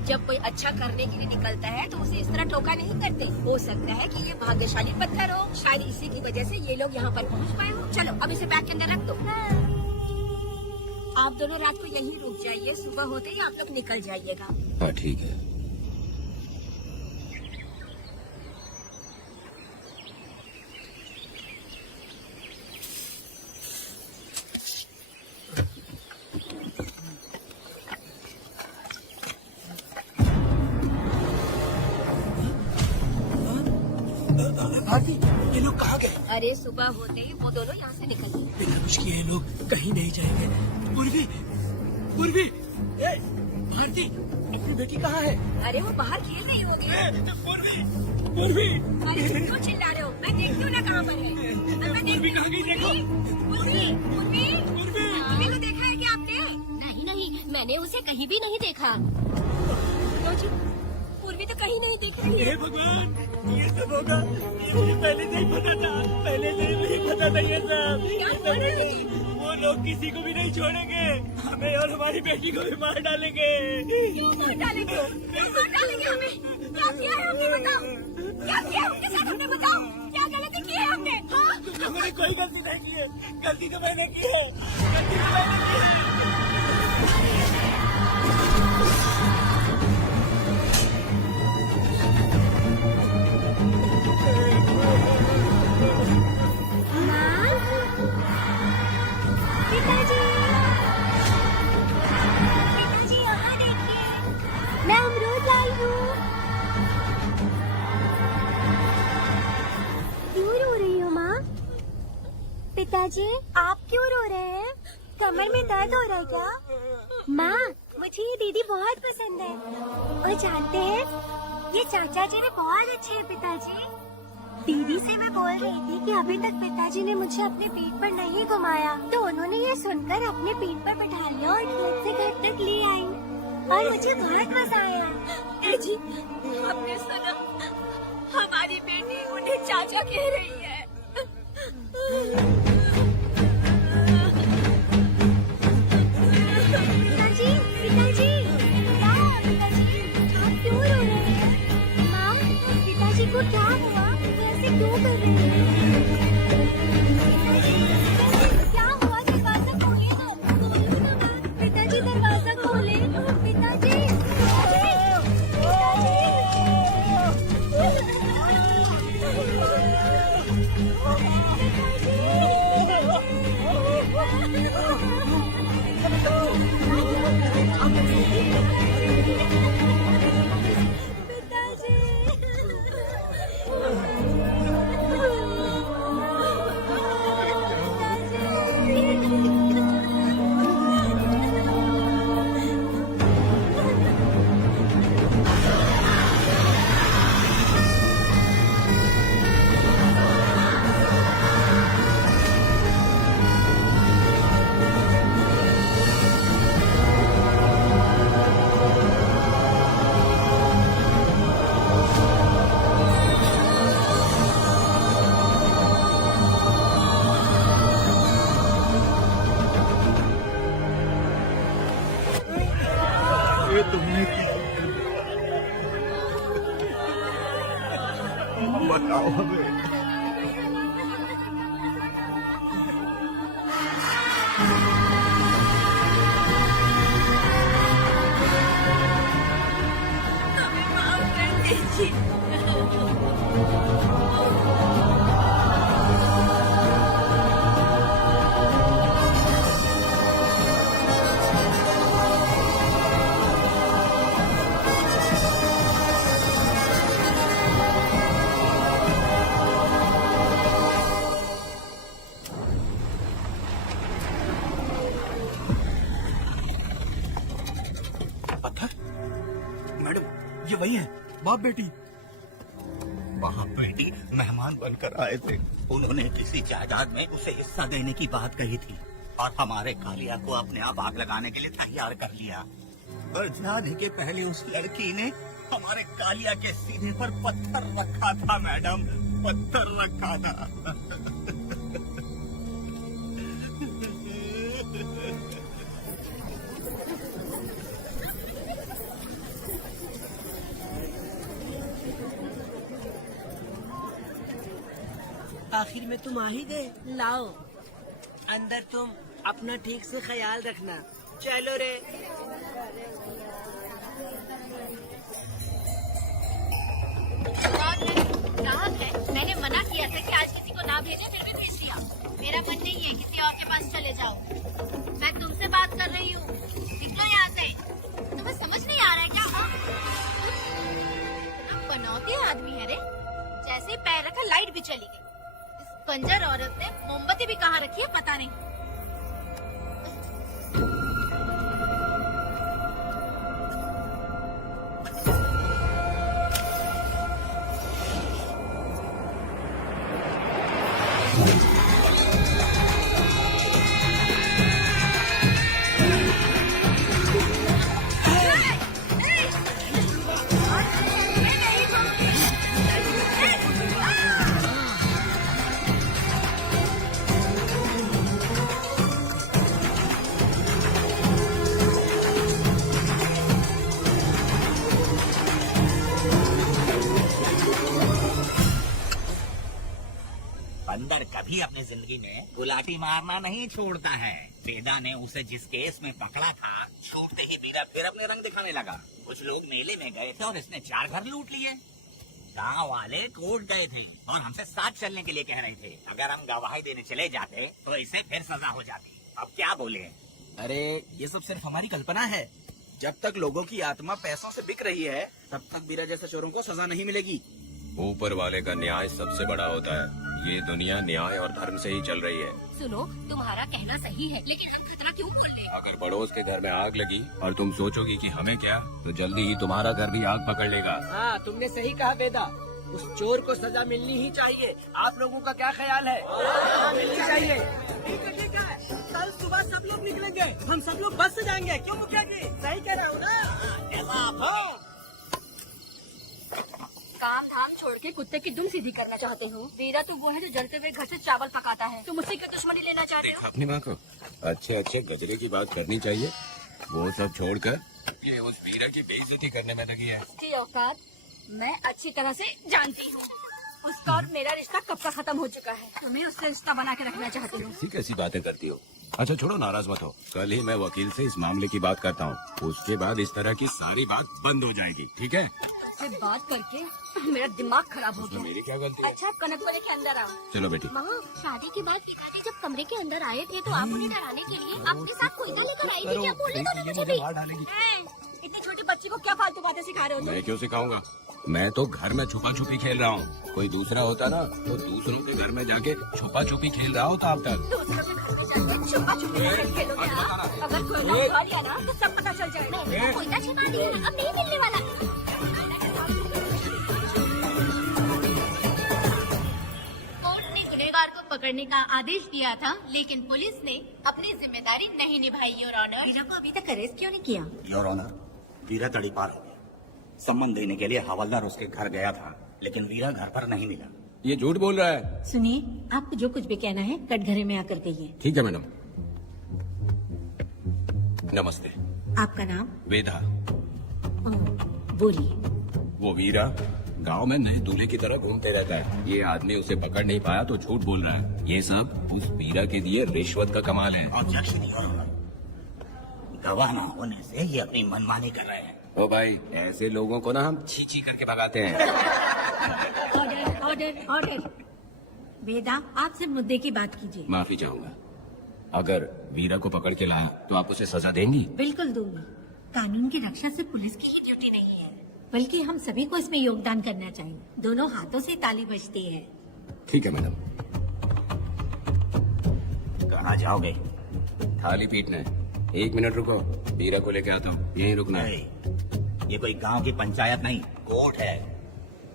जब कोई अच्छा करने के लिए निकलता है तो उसे इस तरह टोका नहीं करते। हो सकता है कि ये भाग्यशाली पत्थर हो, शायद इसी की वजह से ये लोग यहाँ पर पहुँच पाए हो। चलो अब इसे बैग के अंदर रख दो। आप दोनों रात को यहीं रुक जाइए, सुबह होते ही आप लोग निकल जाइएगा। हाँ ठीक है। भारती, ये लोग कहाँ गए? अरे सुबह होते ही वो दोनों यहाँ से निकल गए। बिना कुछ किए ये लोग कहीं नहीं जाएंगे। पूर्वी, पूर्वी, भारती, अपनी बेटी कहाँ है? अरे वो बाहर खेल रही होगी। पूर्वी, पूर्वी, अरे क्यों चिल्ला रहे हो? मैं देखती हूँ ना कहाँ पर है। मैं देखती कहाँ गई देखो। पूर्वी को देखा है क्या आपने? नहीं नहीं, मैंने उसे कहीं भी नहीं देखा। रोजी, पूर्वी तो कहीं नहीं दिख रही है। हे भगवान, ये सब होगा, ये मुझे पहले से ही पता था, पहले से ही मुझे पता था ये सब। क्या बोल रही है? वो लोग किसी को भी नहीं छोड़ेंगे, हमें और हमारी बेटी को भी मार डालेंगे। क्यों मार डालेंगे? क्यों मार डालेंगे हमें? क्या किया है हमने बताओ? क्या किया है उनके साथ हमने बताओ? क्या गलती की है हमने? हाँ? हमने कोई गलती नहीं की है, गलती तो मैंने की है, गलती तो मैंने की है। पिताजी यहाँ देखिए, मैं अमरूद लाई हूँ। क्यों रो रही हो माँ? पिताजी आप क्यों रो रहे हैं? कमर में दर्द हो रहा है क्या? माँ, मुझे ये दीदी बहुत पसंद है। और जानते हैं, ये चाचा जी भी बहुत अच्छे हैं पिताजी। दीदी से मैं बोल रही थी कि अभी तक पिताजी ने मुझे अपने पीठ पर नहीं घुमाया, तो उन्होंने ये सुनकर अपने पीठ पर बैठा लिया और खेत से घर तक ले आई और मुझे बहुत मजा आया। जी, हमने सुना हमारी बेटी उन्हें चाचा कह रही है। पिताजी, पिताजी, क्या हुआ पिताजी? आप क्यों रो रहे हैं? माँ, पिताजी को क्या हुआ? कैसे क्यों कर रहे हैं? क्या हुआ? दरवाजा खोलिए ना। खोलिए ना माँ। पिताजी दरवाजा खोले। पिताजी, ये तुमने बताओ हमें। हमें माफ कर दीजिए। पत्थर? मैडम, ये वही है, बाप बेटी। वहाँ बेटी मेहमान बनकर आए थे, उन्होंने किसी जायदाद में उसे हिस्सा देने की बात कही थी और हमारे कालिया को अपने आप आग लगाने के लिए तैयार कर लिया। पर जाने के पहले उस लड़की ने हमारे कालिया के सीने पर पत्थर रखा था मैडम, पत्थर रखा था। आखिर में तुम आ ही गए। लाओ, अंदर तुम अपना ठीक से ख्याल रखना। चलो रे। ग्राहक है, मैंने मना किया था कि आज किसी को ना भेजे, फिर भी भेज दिया। मेरा मन नहीं है किसी और के पास चले जाओ। मैं तुमसे बात कर रही हूँ, निकलो यहाँ से। तुम्हें समझ नहीं आ रहा है क्या? बनौती आदमी है रे, जैसे ही पैर रखा लाइट भी चली गई। इस बंजर औरत ने मोमबत्ती भी कहाँ रखी है पता नहीं। बंदर कभी अपनी जिंदगी में गुलाटी मारना नहीं छोड़ता है। वेदा ने उसे जिस केस में पकड़ा था, छूटते ही वीरा फिर अपने रंग दिखाने लगा। कुछ लोग मेले में गए थे और इसने 4 घर लूट लिए। गांव वाले कोर्ट गए थे और हमसे साथ चलने के लिए कह रहे थे। अगर हम गवाही देने चले जाते तो इसे फिर सजा हो जाती। अब क्या बोले? अरे ये सब सिर्फ हमारी कल्पना है। जब तक लोगों की आत्मा पैसों से बिक रही है, तब तक वीरा जैसे चोरों को सजा नहीं मिलेगी। ऊपर वाले का न्याय सबसे बड़ा होता है। ये दुनिया न्याय और धर्म से ही चल रही है। सुनो, तुम्हारा कहना सही है, लेकिन हम खतरा क्यों बोल रहे? अगर पड़ोस के घर में आग लगी और तुम सोचोगी कि हमें क्या, तो जल्दी ही तुम्हारा घर भी आग पकड़ लेगा। हाँ, तुमने सही कहा वेदा। उस चोर को सजा मिलनी ही चाहिए। आप लोगों का क्या ख्याल है? मिलनी चाहिए। ठीक है। कल सुबह सब लोग निकलेंगे। हम सब लोग बस से जाएंगे। क्यों मुखिया जी? सही कह रहे हो ना? काम धाम छोड़ के कुत्ते की दुम सीधी करना चाहते हो? वीरा तो वो है जो जलते हुए घर से चावल पकाता है। तुम उससे क्यों दुश्मनी लेना चाहते हो? अपनी माँ को अच्छे अच्छे गजरे की बात करनी चाहिए। वो सब छोड़कर ये उस वीरा की बेइज्जती करने में लगी है। उसकी औकात मैं अच्छी तरह से जानती हूँ। उसका और मेरा रिश्ता कब का खत्म हो चुका है। तुम्हें उससे रिश्ता बना के रखना चाहती हूँ। ठीक ऐसी बातें करती हो। अच्छा छोड़ो, नाराज मत हो। कल ही मैं वकील से इस मामले की बात करता हूँ। उसके बाद इस तरह की सारी बात बंद हो जाएगी। ठीक है? उससे बात करके मेरा दिमाग खराब हो गया। मेरी क्या गलती है? अच्छा, कनक वाले के अंदर आओ। चलो बेटी। माँ, शादी के बाद पिताजी जब कमरे के अंदर आए थे तो आप उन्हें डराने के लिए आपके साथ कोई लेकर आई थी क्या? बोले तो मुझे भी। इतनी छोटी बच्ची को क्या फालतू बातें सिखा रहे हो तुम? मैं क्यों सिखाऊंगा? मैं तो घर में छुपा छुपी खेल रहा हूँ। कोई दूसरा होता ना तो दूसरों के घर में जाके छुपा छुपी खेल रहा होता अब तक। दूसरों के घर में जाके छुपा छुपी खेलोगे आप? अगर कोयला उठा लिया ना तो सब पता चल जाएगा। मैंने कोयला छिपा दिया, अब नहीं मिलने वाला। कोर्ट ने गुनहगार को पकड़ने का आदेश दिया था, लेकिन पुलिस ने अपनी जिम्मेदारी नहीं निभाई। योर ऑनर, वीरा को अभी तक अरेस्ट क्यों नहीं किया? योर ऑनर, वीरा तड़ीपार हो गया। सम्मान देने के लिए हवलदार उसके घर गया था, लेकिन वीरा घर पर नहीं मिला। ये झूठ बोल रहा है। सुनिए, आपको जो कुछ भी कहना है कटघरे में आकर कहिए। ठीक है मैडम। नमस्ते। आपका नाम? वेदा। बोलिए। वो वीरा गांव में नए दूल्हे की तरह घूमते रहता है। ये आदमी उसे पकड़ नहीं पाया तो झूठ बोल रहा है। ये सब उस वीरा के दिए रिश्वत का कमाल है। ऑब्जेक्शन योर ऑनर, गवाह न होने से ये अपनी मनमानी कर रहे हैं। ओ भाई, ऐसे लोगों को ना हम छी छी करके भगाते हैं। Order order order. वेदा, आपसे मुद्दे की बात कीजिए। माफी चाहूंगा। अगर वीरा को पकड़ के लाया तो आप उसे सजा देंगी? बिल्कुल दूंगी। कानून की रक्षा सिर्फ पुलिस की ही ड्यूटी नहीं है, बल्कि हम सभी को इसमें योगदान करना चाहिए। दोनों हाथों से ताली बजती है। ठीक है मैडम। कहाँ जाओगे? थाली पीटने। 1 मिनट रुको, वीरा को लेके आता हूँ। यहीं रुकना है। ये कोई गांव की पंचायत नहीं, कोर्ट है।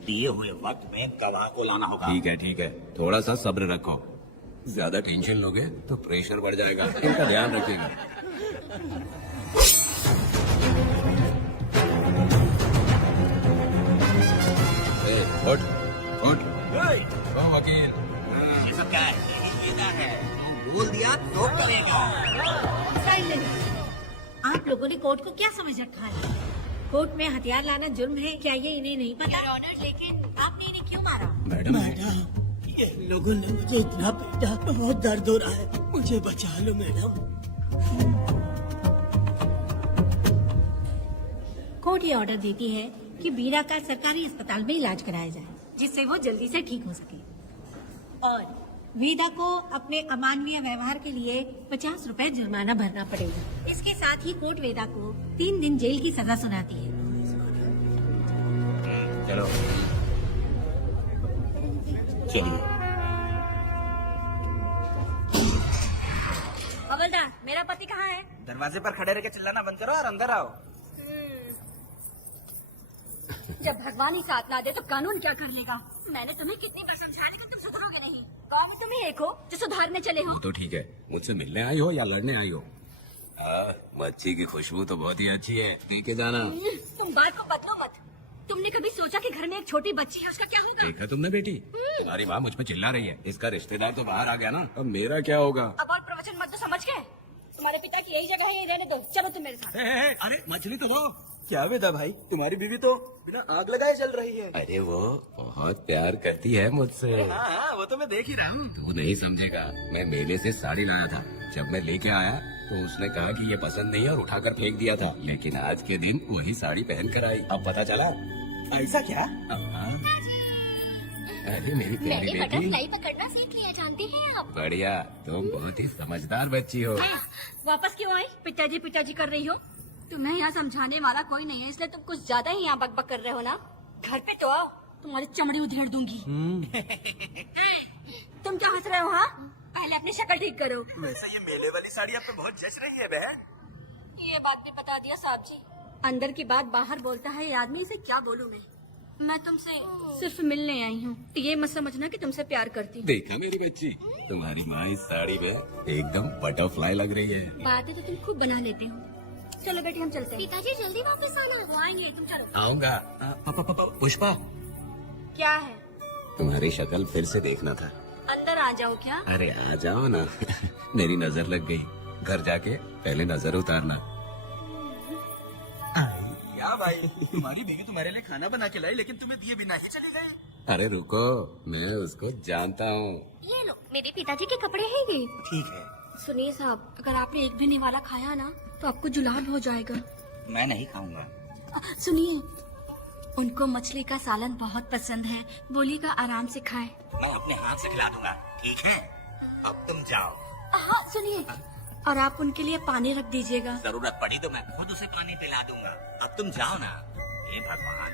दिए हुए वक्त में गवाह को लाना होगा। ठीक है। थोड़ा सा सब्र रखो। ज्यादा टेंशन लोगे तो प्रेशर बढ़ जाएगा। इनका ध्यान रखिएगा। उठ। ओ वकील। ये सब क्या है? ये क्या है? बोल दिया तो करेगा। आप लोगों ने कोर्ट को क्या समझ रखा है? कोर्ट में हथियार लाना जुर्म है, क्या ये इन्हें नहीं पता? ऑनर, लेकिन आपने इन्हें क्यों मारा? मैडम, ये लोगों ने मुझे इतना पीटा, बहुत दर्द हो रहा है। मुझे बचा लो मैडम। कोर्ट ये ऑर्डर देती है कि वीरा का सरकारी अस्पताल में इलाज कराया जाए, जिससे वो जल्दी से ठीक हो सके। और वेदा को अपने अमानवीय व्यवहार के लिए 50 रुपए जुर्माना भरना पड़ेगा। इसके साथ ही कोर्ट वेदा को 3 दिन जेल की सजा सुनाती है। चलो चलिए। हवलदार, मेरा पति कहाँ है? दरवाजे पर खड़े रह के चिल्लाना बंद करो और अंदर आओ। जब भगवान ही साथ ना दे तो कानून क्या कर लेगा? मैंने तुम्हें कितनी बार समझाया, लेकिन तुम सुधरोगे नहीं। गाँव में तुम ही एक हो जो सुधारने चले हो। तो ठीक है, मुझसे मिलने आई हो या लड़ने आई हो? मच्छी की खुशबू तो बहुत ही अच्छी है, पी के जाना। तुम बात को बदलो मत। तुमने कभी सोचा कि घर में एक छोटी बच्ची है, उसका क्या होगा? देखा तुमने बेटी, तुम्हारी माँ मुझ पे चिल्ला रही है। इसका रिश्तेदार तो बाहर आ गया ना, अब मेरा क्या होगा? अब और प्रवचन मत दो, समझ गए? तुम्हारे पिता की यही जगह है, यही रहने दो। चलो तुम मेरे साथ। अरे मछली तो दो। क्या वेदा भाई, तुम्हारी बीवी तो बिना आग लगाए जल रही है। अरे वो बहुत प्यार करती है मुझसे। हाँ, वो तो मैं देख ही रहा हूँ। तू नहीं समझेगा, मैं मेले से साड़ी लाया था। जब मैं लेके आया तो उसने कहा कि ये पसंद नहीं है और उठाकर फेंक दिया था, लेकिन आज के दिन वही साड़ी पहन कर आई। अब पता चला। ऐसा क्या? हाँ। अरे मेरी प्यारी मैंने बेटी, बटरफ्लाई पकड़ना सीख लिया, जानती हैं आप? बढ़िया, तुम बहुत ही समझदार बच्ची हो। वापस क्यों आई? पिताजी पिताजी कर रही हो? तुम्हें यहाँ समझाने वाला कोई नहीं है, इसलिए तुम कुछ ज्यादा ही यहाँ बकबक कर रहे हो ना। घर पे तो आओ, तुम्हारी चमड़ी उधेड़ दूंगी। तुम क्या हंस रहे हो? हाँ, पहले अपनी शक्ल ठीक करो। वैसे ये मेले वाली साड़ी आप पे बहुत जच रही है बहन। ये बात भी बता दिया साहब जी। अंदर की बात बाहर बोलता है ये आदमी, इसे क्या बोलूं मैं तुमसे सिर्फ मिलने आई हूँ। ये मत समझना कि तुमसे प्यार करती हूँ। देखा मेरी बच्ची, तुम्हारी माँ इस साड़ी में एकदम बटरफ्लाई लग रही है। बातें तो तुम खूब बना लेते हो। चलो बेटी हम चलते हैं। पिताजी जल्दी वापस आना। वो आएंगे, तुम चलो। आऊंगा। पुष्पा, क्या है? तुम्हारी शक्ल फिर से देखना था। अंदर आ जाओ। क्या? अरे आ जाओ ना। मेरी नजर लग गई। घर जाके पहले नजर उतारना। क्या भाई, तुम्हारी बीवी तुम्हारे लिए खाना बना के लाई, लेकिन तुम्हें दिए बिना ही चली गई। अरे रुको, मैं उसको जानता हूँ। ये लो, मेरे पिताजी के कपड़े हैं ये। ठीक है। सुनिए साहब, अगर आपने एक भी निवाला खाया ना तो आपको जुलाब हो जाएगा। मैं नहीं खाऊंगा। सुनिए, उनको मछली का सालन बहुत पसंद है, बोलिएगा आराम से खाए। मैं अपने हाथ से खिला दूंगा, ठीक है? अब तुम जाओ। हाँ सुनिए, और आप उनके लिए पानी रख दीजिएगा। जरूरत पड़ी तो मैं खुद उसे पानी पिला दूंगा। अब तुम जाओ ना। हे भगवान।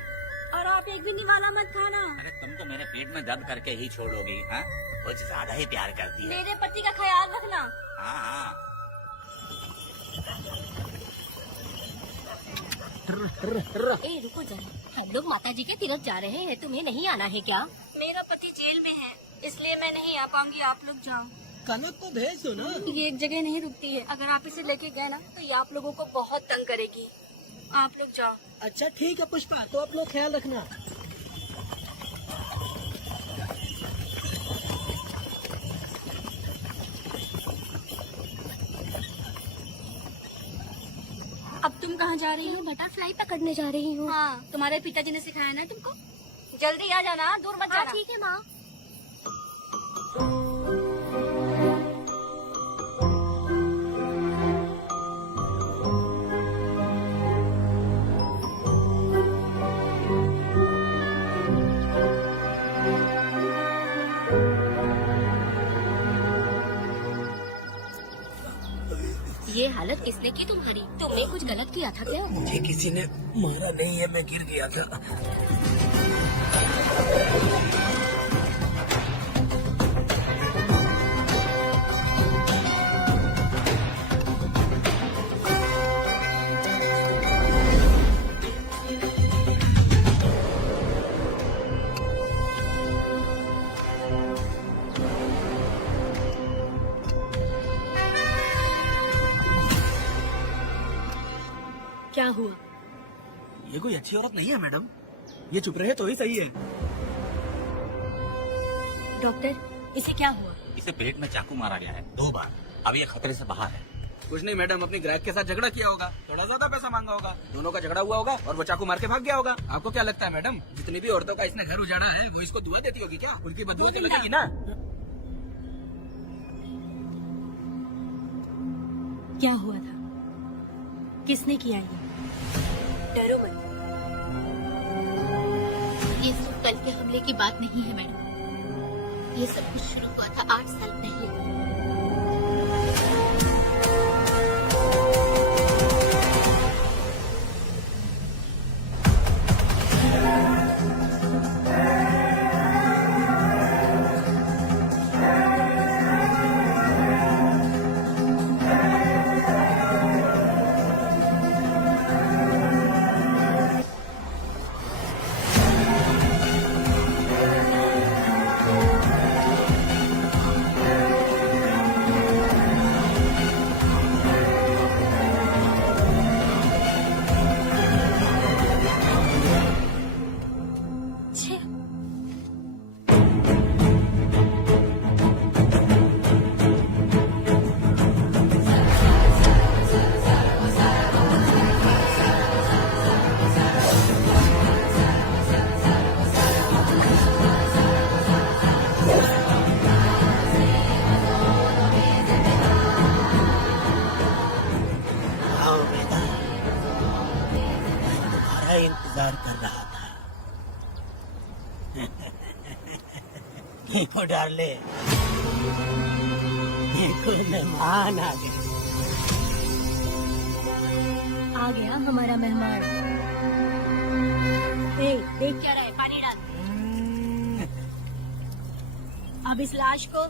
और आप एक भी निवाला मत खाना। अरे तुम तो मेरे पेट में दर्द करके ही छोड़ोगी। हाँ, कुछ ज्यादा ही प्यार करती है। मेरे पति का ख्याल रखना। हाँ हाँ। ए रुको जरा, हम लोग माता जी के तीर्थ जा रहे हैं, तुम्हें नहीं आना है क्या? मेरा पति जेल में है, इसलिए मैं नहीं आ पाऊंगी। आप लोग जाओ। कनक को भेज दो ना। ये एक जगह नहीं रुकती है, अगर आप इसे लेके गए ना तो ये आप लोगों को बहुत तंग करेगी। आप लोग जाओ। अच्छा ठीक है पुष्पा, तो आप लोग ख्याल रखना। अब तुम कहाँ जा रही हो? बटरफ्लाई पकड़ने जा रही हूँ। हाँ, तुम्हारे पिताजी ने सिखाया ना तुमको। जल्दी आ जाना, दूर मत हाँ जाना। ठीक है माँ। ये हालत किसने की तुम्हारी? तुमने कुछ गलत किया था क्या? मुझे किसी ने मारा नहीं है, मैं गिर गया था। क्या हुआ? ये कोई अच्छी औरत नहीं है मैडम, ये चुप रहे तो ही सही है। डॉक्टर, इसे क्या हुआ? इसे पेट में चाकू मारा गया है 2 बार। अब ये खतरे से बाहर है। कुछ नहीं मैडम, अपनी ग्राहक के साथ झगड़ा किया होगा, थोड़ा ज्यादा पैसा मांगा होगा, दोनों का झगड़ा हुआ होगा और वो चाकू मार के भाग गया होगा। आपको क्या लगता है मैडम, जितनी भी औरतों का इसने घर उजाड़ा है वो इसको दुआ देती होगी क्या? उनकी बदुआ तो लगेगी ना। क्या हुआ था? किसने किया ये? डरो मत। ये सिर्फ कल के हमले की बात नहीं है मैडम, ये सब कुछ शुरू हुआ था 8 साल पहले। तुम्हारा इंतजार कर रहा था। देखो डार्ले, देखो मेहमान आ गए। आ गया हमारा मेहमान। देख क्या रहा है, पानी डाल। अब इस लाश को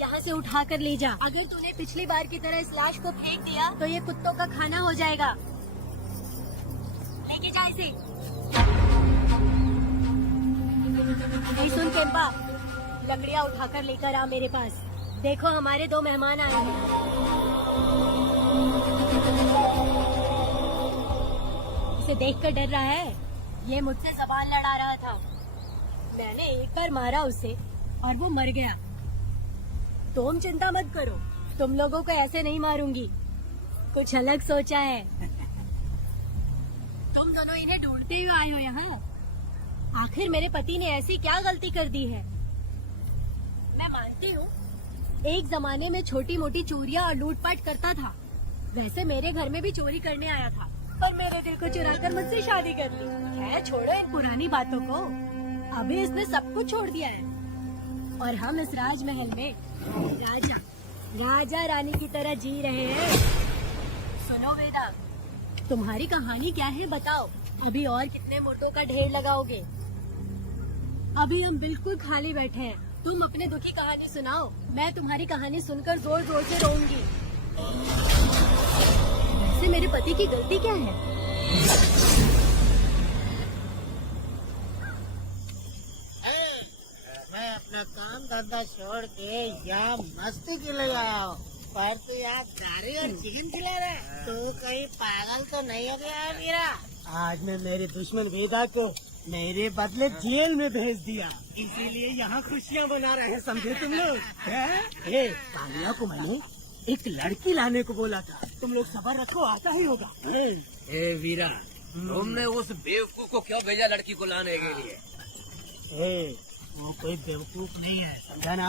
यहाँ से उठा कर ले जा। अगर तूने पिछली बार की तरह इस लाश को फेंक दिया तो ये कुत्तों का खाना हो जाएगा। लेके जा इसे। नहीं सुन चंपा, लकड़ियाँ उठाकर लेकर आ मेरे पास। देखो हमारे 2 मेहमान आए हैं। इसे देखकर डर रहा है। ये मुझसे ज़बान लड़ा रहा था। मैंने एक बार मारा उसे और वो मर गया। तुम चिंता मत करो, तुम लोगों को ऐसे नहीं मारूंगी। कुछ अलग सोचा है। तुम दोनों इन्हें ढूंढते हुए आए हो यहाँ। आखिर मेरे पति ने ऐसी क्या गलती कर दी है? मैं मानती हूँ एक जमाने में छोटी मोटी चोरियाँ और लूटपाट करता था। वैसे मेरे घर में भी चोरी करने आया था, पर मेरे दिल को चुराकर मुझसे शादी कर ली। खैर छोड़ो इन पुरानी बातों को। अभी इसने सब कुछ छोड़ दिया है और हम इस राजमहल में राजा रानी की तरह जी रहे हैं। सुनो वेदा, तुम्हारी कहानी क्या है बताओ। अभी और कितने मुर्दों का ढेर लगाओगे? अभी हम बिल्कुल खाली बैठे हैं। तुम अपने दुखी कहानी सुनाओ। मैं तुम्हारी कहानी सुनकर जोर जोर से रोऊंगी। वैसे मेरे पति की गलती क्या है? मैं अपना काम धंधा छोड़ के यहाँ मस्ती के लिए आया हूँ, पर तू यहाँ दारू और चिकन खिला रहा है। तू कहीं पागल तो नहीं हो गया है मेरा? आज मैं मेरे दुश्मन वेदा को मेरे बदले जेल में भेज दिया, इसीलिए यहाँ खुशियाँ मना रहे हैं, समझे तुम लोग? कालिया को मैंने एक लड़की लाने को बोला था, तुम लोग सब्र रखो, आता ही होगा। वीरा, तुमने उस बेवकूफ को क्यों भेजा लड़की को लाने के लिए? वो कोई बेवकूफ नहीं है, समझा ना?